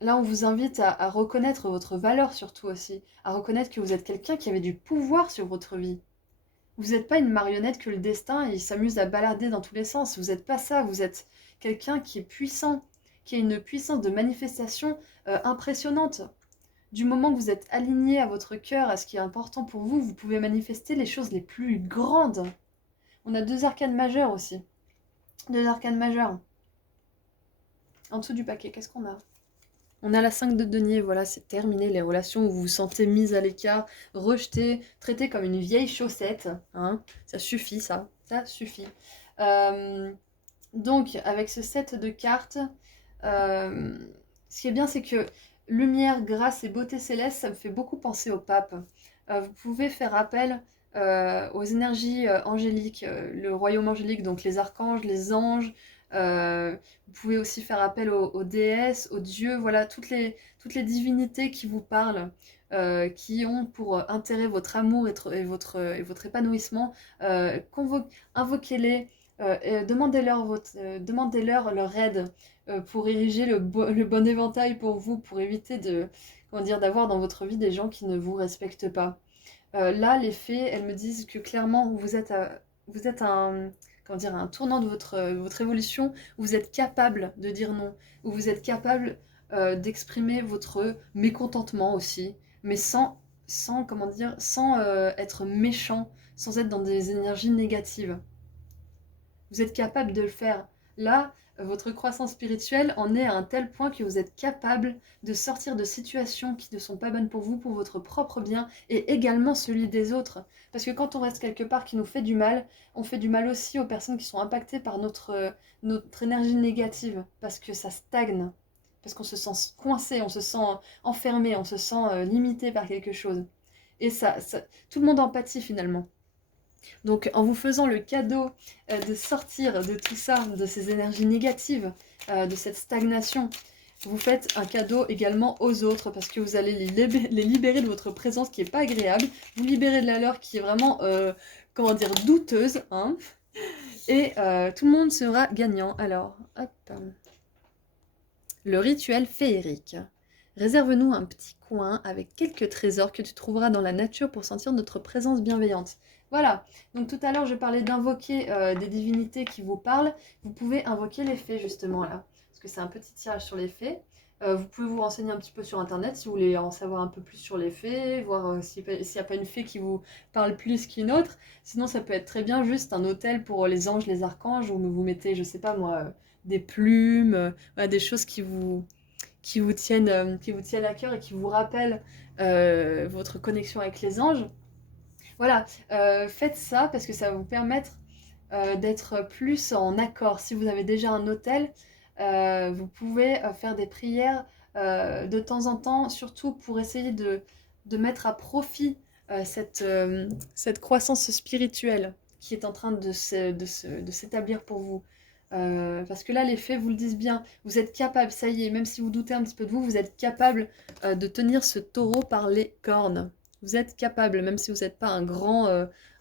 Là, on vous invite à reconnaître votre valeur surtout aussi, à reconnaître que vous êtes quelqu'un qui avait du pouvoir sur votre vie. Vous n'êtes pas une marionnette que le destin il s'amuse à balader dans tous les sens. Vous n'êtes pas ça, vous êtes quelqu'un qui est puissant, qui a une puissance de manifestation impressionnante. Du moment que vous êtes aligné à votre cœur, à ce qui est important pour vous, vous pouvez manifester les choses les plus grandes. On a 2 arcanes majeures aussi. 2 arcanes majeures. En dessous du paquet, qu'est-ce qu'on a? On a la 5 de denier, voilà, c'est terminé, les relations où vous vous sentez mise à l'écart, rejetée, traitée comme une vieille chaussette, hein, ça suffit ça suffit. Euh, donc, avec ce set de cartes, euh, ce qui est bien, c'est que lumière, grâce et beauté céleste, ça me fait beaucoup penser au pape. Vous pouvez faire appel aux énergies angéliques, le royaume angélique, donc les archanges, les anges. Vous pouvez aussi faire appel aux déesses, aux dieux, voilà, toutes les divinités qui vous parlent, qui ont pour intérêt votre amour et votre épanouissement. Invoquez-les, demandez-leur leur aide pour ériger le bon éventail pour vous, pour éviter comment dire, d'avoir dans votre vie des gens qui ne vous respectent pas. Là, les fées, elles me disent que clairement, vous êtes comment dire, un tournant de votre évolution où vous êtes capable de dire non, où vous êtes capable d'exprimer votre mécontentement aussi, mais sans comment dire, sans être méchant, sans être dans des énergies négatives. Vous êtes capable de le faire. Là, votre croissance spirituelle en est à un tel point que vous êtes capable de sortir de situations qui ne sont pas bonnes pour vous, pour votre propre bien et également celui des autres. Parce que quand on reste quelque part qui nous fait du mal, on fait du mal aussi aux personnes qui sont impactées par notre énergie négative, parce que ça stagne, parce qu'on se sent coincé, on se sent enfermé, on se sent limité par quelque chose. Et tout le monde en pâtit finalement. Donc en vous faisant le cadeau de sortir de tout ça, de ces énergies négatives, de cette stagnation, vous faites un cadeau également aux autres parce que vous allez les libérer de votre présence qui n'est pas agréable, vous libérez de la leur qui est vraiment, comment dire, douteuse, hein, et tout le monde sera gagnant. Alors, hop. Le rituel féerique. Réserve-nous un petit coin avec quelques trésors que tu trouveras dans la nature pour sentir notre présence bienveillante. Voilà, donc tout à l'heure je parlais d'invoquer des divinités qui vous parlent. Vous pouvez invoquer les fées justement là, parce que c'est un petit tirage sur les fées. Vous pouvez vous renseigner un petit peu sur internet si vous voulez en savoir un peu plus sur les fées, voir s'il n'y a pas une fée qui vous parle plus qu'une autre. Sinon ça peut être très bien juste un hôtel pour les anges, les archanges, où vous mettez, je sais pas moi, des plumes, voilà, des choses qui vous tiennent à cœur et qui vous rappellent votre connexion avec les anges. Voilà, faites ça parce que ça va vous permettre d'être plus en accord. Si vous avez déjà un hôtel, vous pouvez faire des prières de temps en temps, surtout pour essayer de mettre à profit cette croissance spirituelle qui est en train de s'établir pour vous. Parce que là, les faits vous le disent bien, vous êtes capable, ça y est, même si vous doutez un petit peu de vous, vous êtes capable de tenir ce taureau par les cornes. Vous êtes capable, même si vous n'êtes pas un grand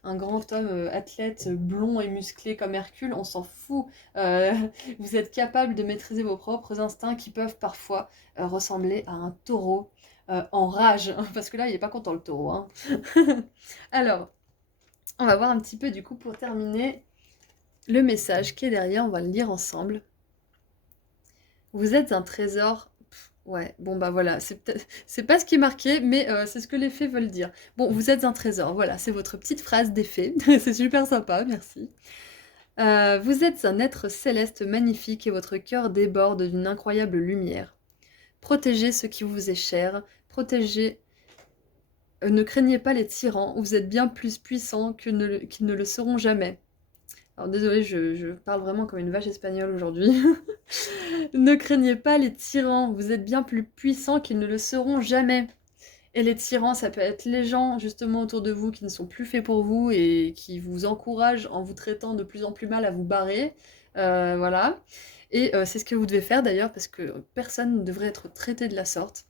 homme athlète blond et musclé comme Hercule, on s'en fout. Euh, vous êtes capable de maîtriser vos propres instincts qui peuvent parfois ressembler à un taureau en rage. Parce que là, il n'est pas content le taureau, hein. Alors, on va voir un petit peu du coup pour terminer le message qui est derrière, on va le lire ensemble. Vous êtes un trésor. Ouais, bon bah voilà, c'est pas ce qui est marqué, mais c'est ce que les fées veulent dire. Bon, vous êtes un trésor, voilà, c'est votre petite phrase des fées. C'est super sympa, merci. Vous êtes un être céleste magnifique et votre cœur déborde d'une incroyable lumière. Protégez ce qui vous est cher, protégez. Ne craignez pas les tyrans, vous êtes bien plus puissants qu'ils ne le seront jamais. Alors désolée, je parle vraiment comme une vache espagnole aujourd'hui. Ne craignez pas les tyrans, vous êtes bien plus puissants qu'ils ne le seront jamais. Et les tyrans, ça peut être les gens justement autour de vous qui ne sont plus faits pour vous et qui vous encouragent en vous traitant de plus en plus mal à vous barrer. Voilà. Et c'est ce que vous devez faire d'ailleurs parce que personne ne devrait être traité de la sorte.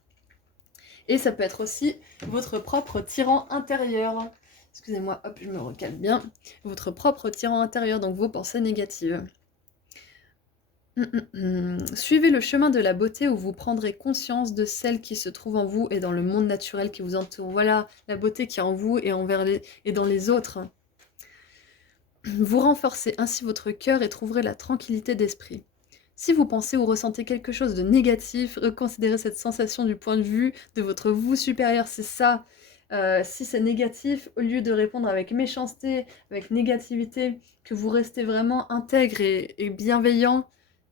Et ça peut être aussi votre propre tyran intérieur. Excusez-moi, hop, je me recale bien. Votre propre tyran intérieur, donc vos pensées négatives. Suivez le chemin de la beauté où vous prendrez conscience de celle qui se trouve en vous et dans le monde naturel qui vous entoure. Voilà, la beauté qui est en vous et et dans les autres. Vous renforcez ainsi votre cœur et trouverez la tranquillité d'esprit. Si vous pensez ou ressentez quelque chose de négatif, reconsidérez cette sensation du point de vue de votre vous supérieur, c'est ça. Si c'est négatif, au lieu de répondre avec méchanceté, avec négativité, que vous restez vraiment intègre et bienveillant,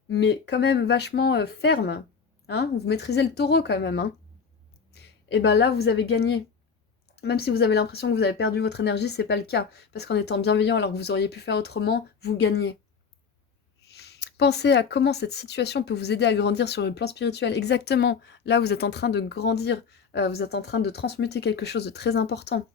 mais quand même vachement ferme, hein, vous maîtrisez le taureau quand même, hein, et ben là vous avez gagné. Même si vous avez l'impression que vous avez perdu votre énergie, c'est pas le cas, parce qu'en étant bienveillant alors que vous auriez pu faire autrement, vous gagnez. Pensez à comment cette situation peut vous aider à grandir sur le plan spirituel. Exactement, là vous êtes en train de grandir, vous êtes en train de transmuter quelque chose de très important.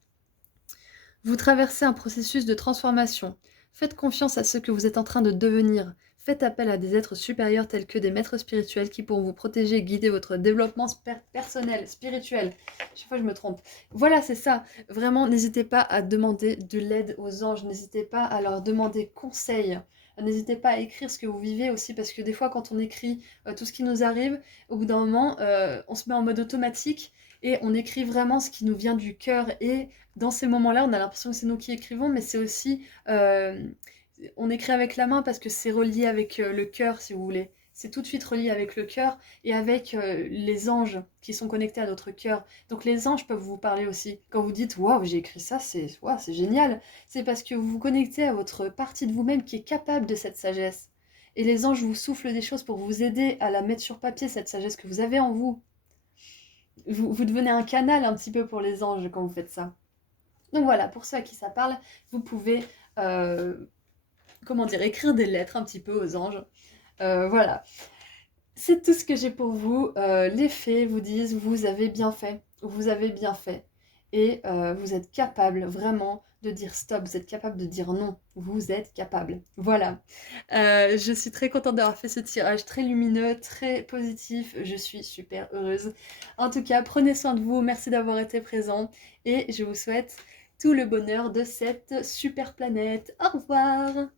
Vous traversez un processus de transformation. Faites confiance à ce que vous êtes en train de devenir. Faites appel à des êtres supérieurs tels que des maîtres spirituels qui pourront vous protéger et guider votre développement personnel, spirituel. Chaque fois je me trompe. Voilà, c'est ça. Vraiment, n'hésitez pas à demander de l'aide aux anges. N'hésitez pas à leur demander conseil. N'hésitez pas à écrire ce que vous vivez aussi, parce que des fois, quand on écrit tout ce qui nous arrive, au bout d'un moment, on se met en mode automatique et on écrit vraiment ce qui nous vient du cœur. Et dans ces moments-là, on a l'impression que c'est nous qui écrivons, mais c'est aussi... on écrit avec la main parce que c'est relié avec le cœur, si vous voulez. c'est tout de suite relié avec le cœur et avec les anges qui sont connectés à notre cœur. Donc les anges peuvent vous parler aussi. Quand vous dites waouh, j'ai écrit ça, c'est génial, c'est parce que vous vous connectez à votre partie de vous-même qui est capable de cette sagesse. Et les anges vous soufflent des choses pour vous aider à la mettre sur papier, cette sagesse que vous avez en vous. Vous devenez un canal un petit peu pour les anges quand vous faites ça. Donc voilà, pour ceux à qui ça parle, vous pouvez, comment dire, écrire des lettres un petit peu aux anges. Voilà. C'est tout ce que j'ai pour vous. Les fées vous disent, vous avez bien fait, vous avez bien fait. Et vous êtes capable vraiment de dire stop, vous êtes capable de dire non, vous êtes capable. Voilà. Je suis très contente d'avoir fait ce tirage très lumineux, très positif. Je suis super heureuse. En tout cas, prenez soin de vous, merci d'avoir été présent et je vous souhaite tout le bonheur de cette super planète. Au revoir!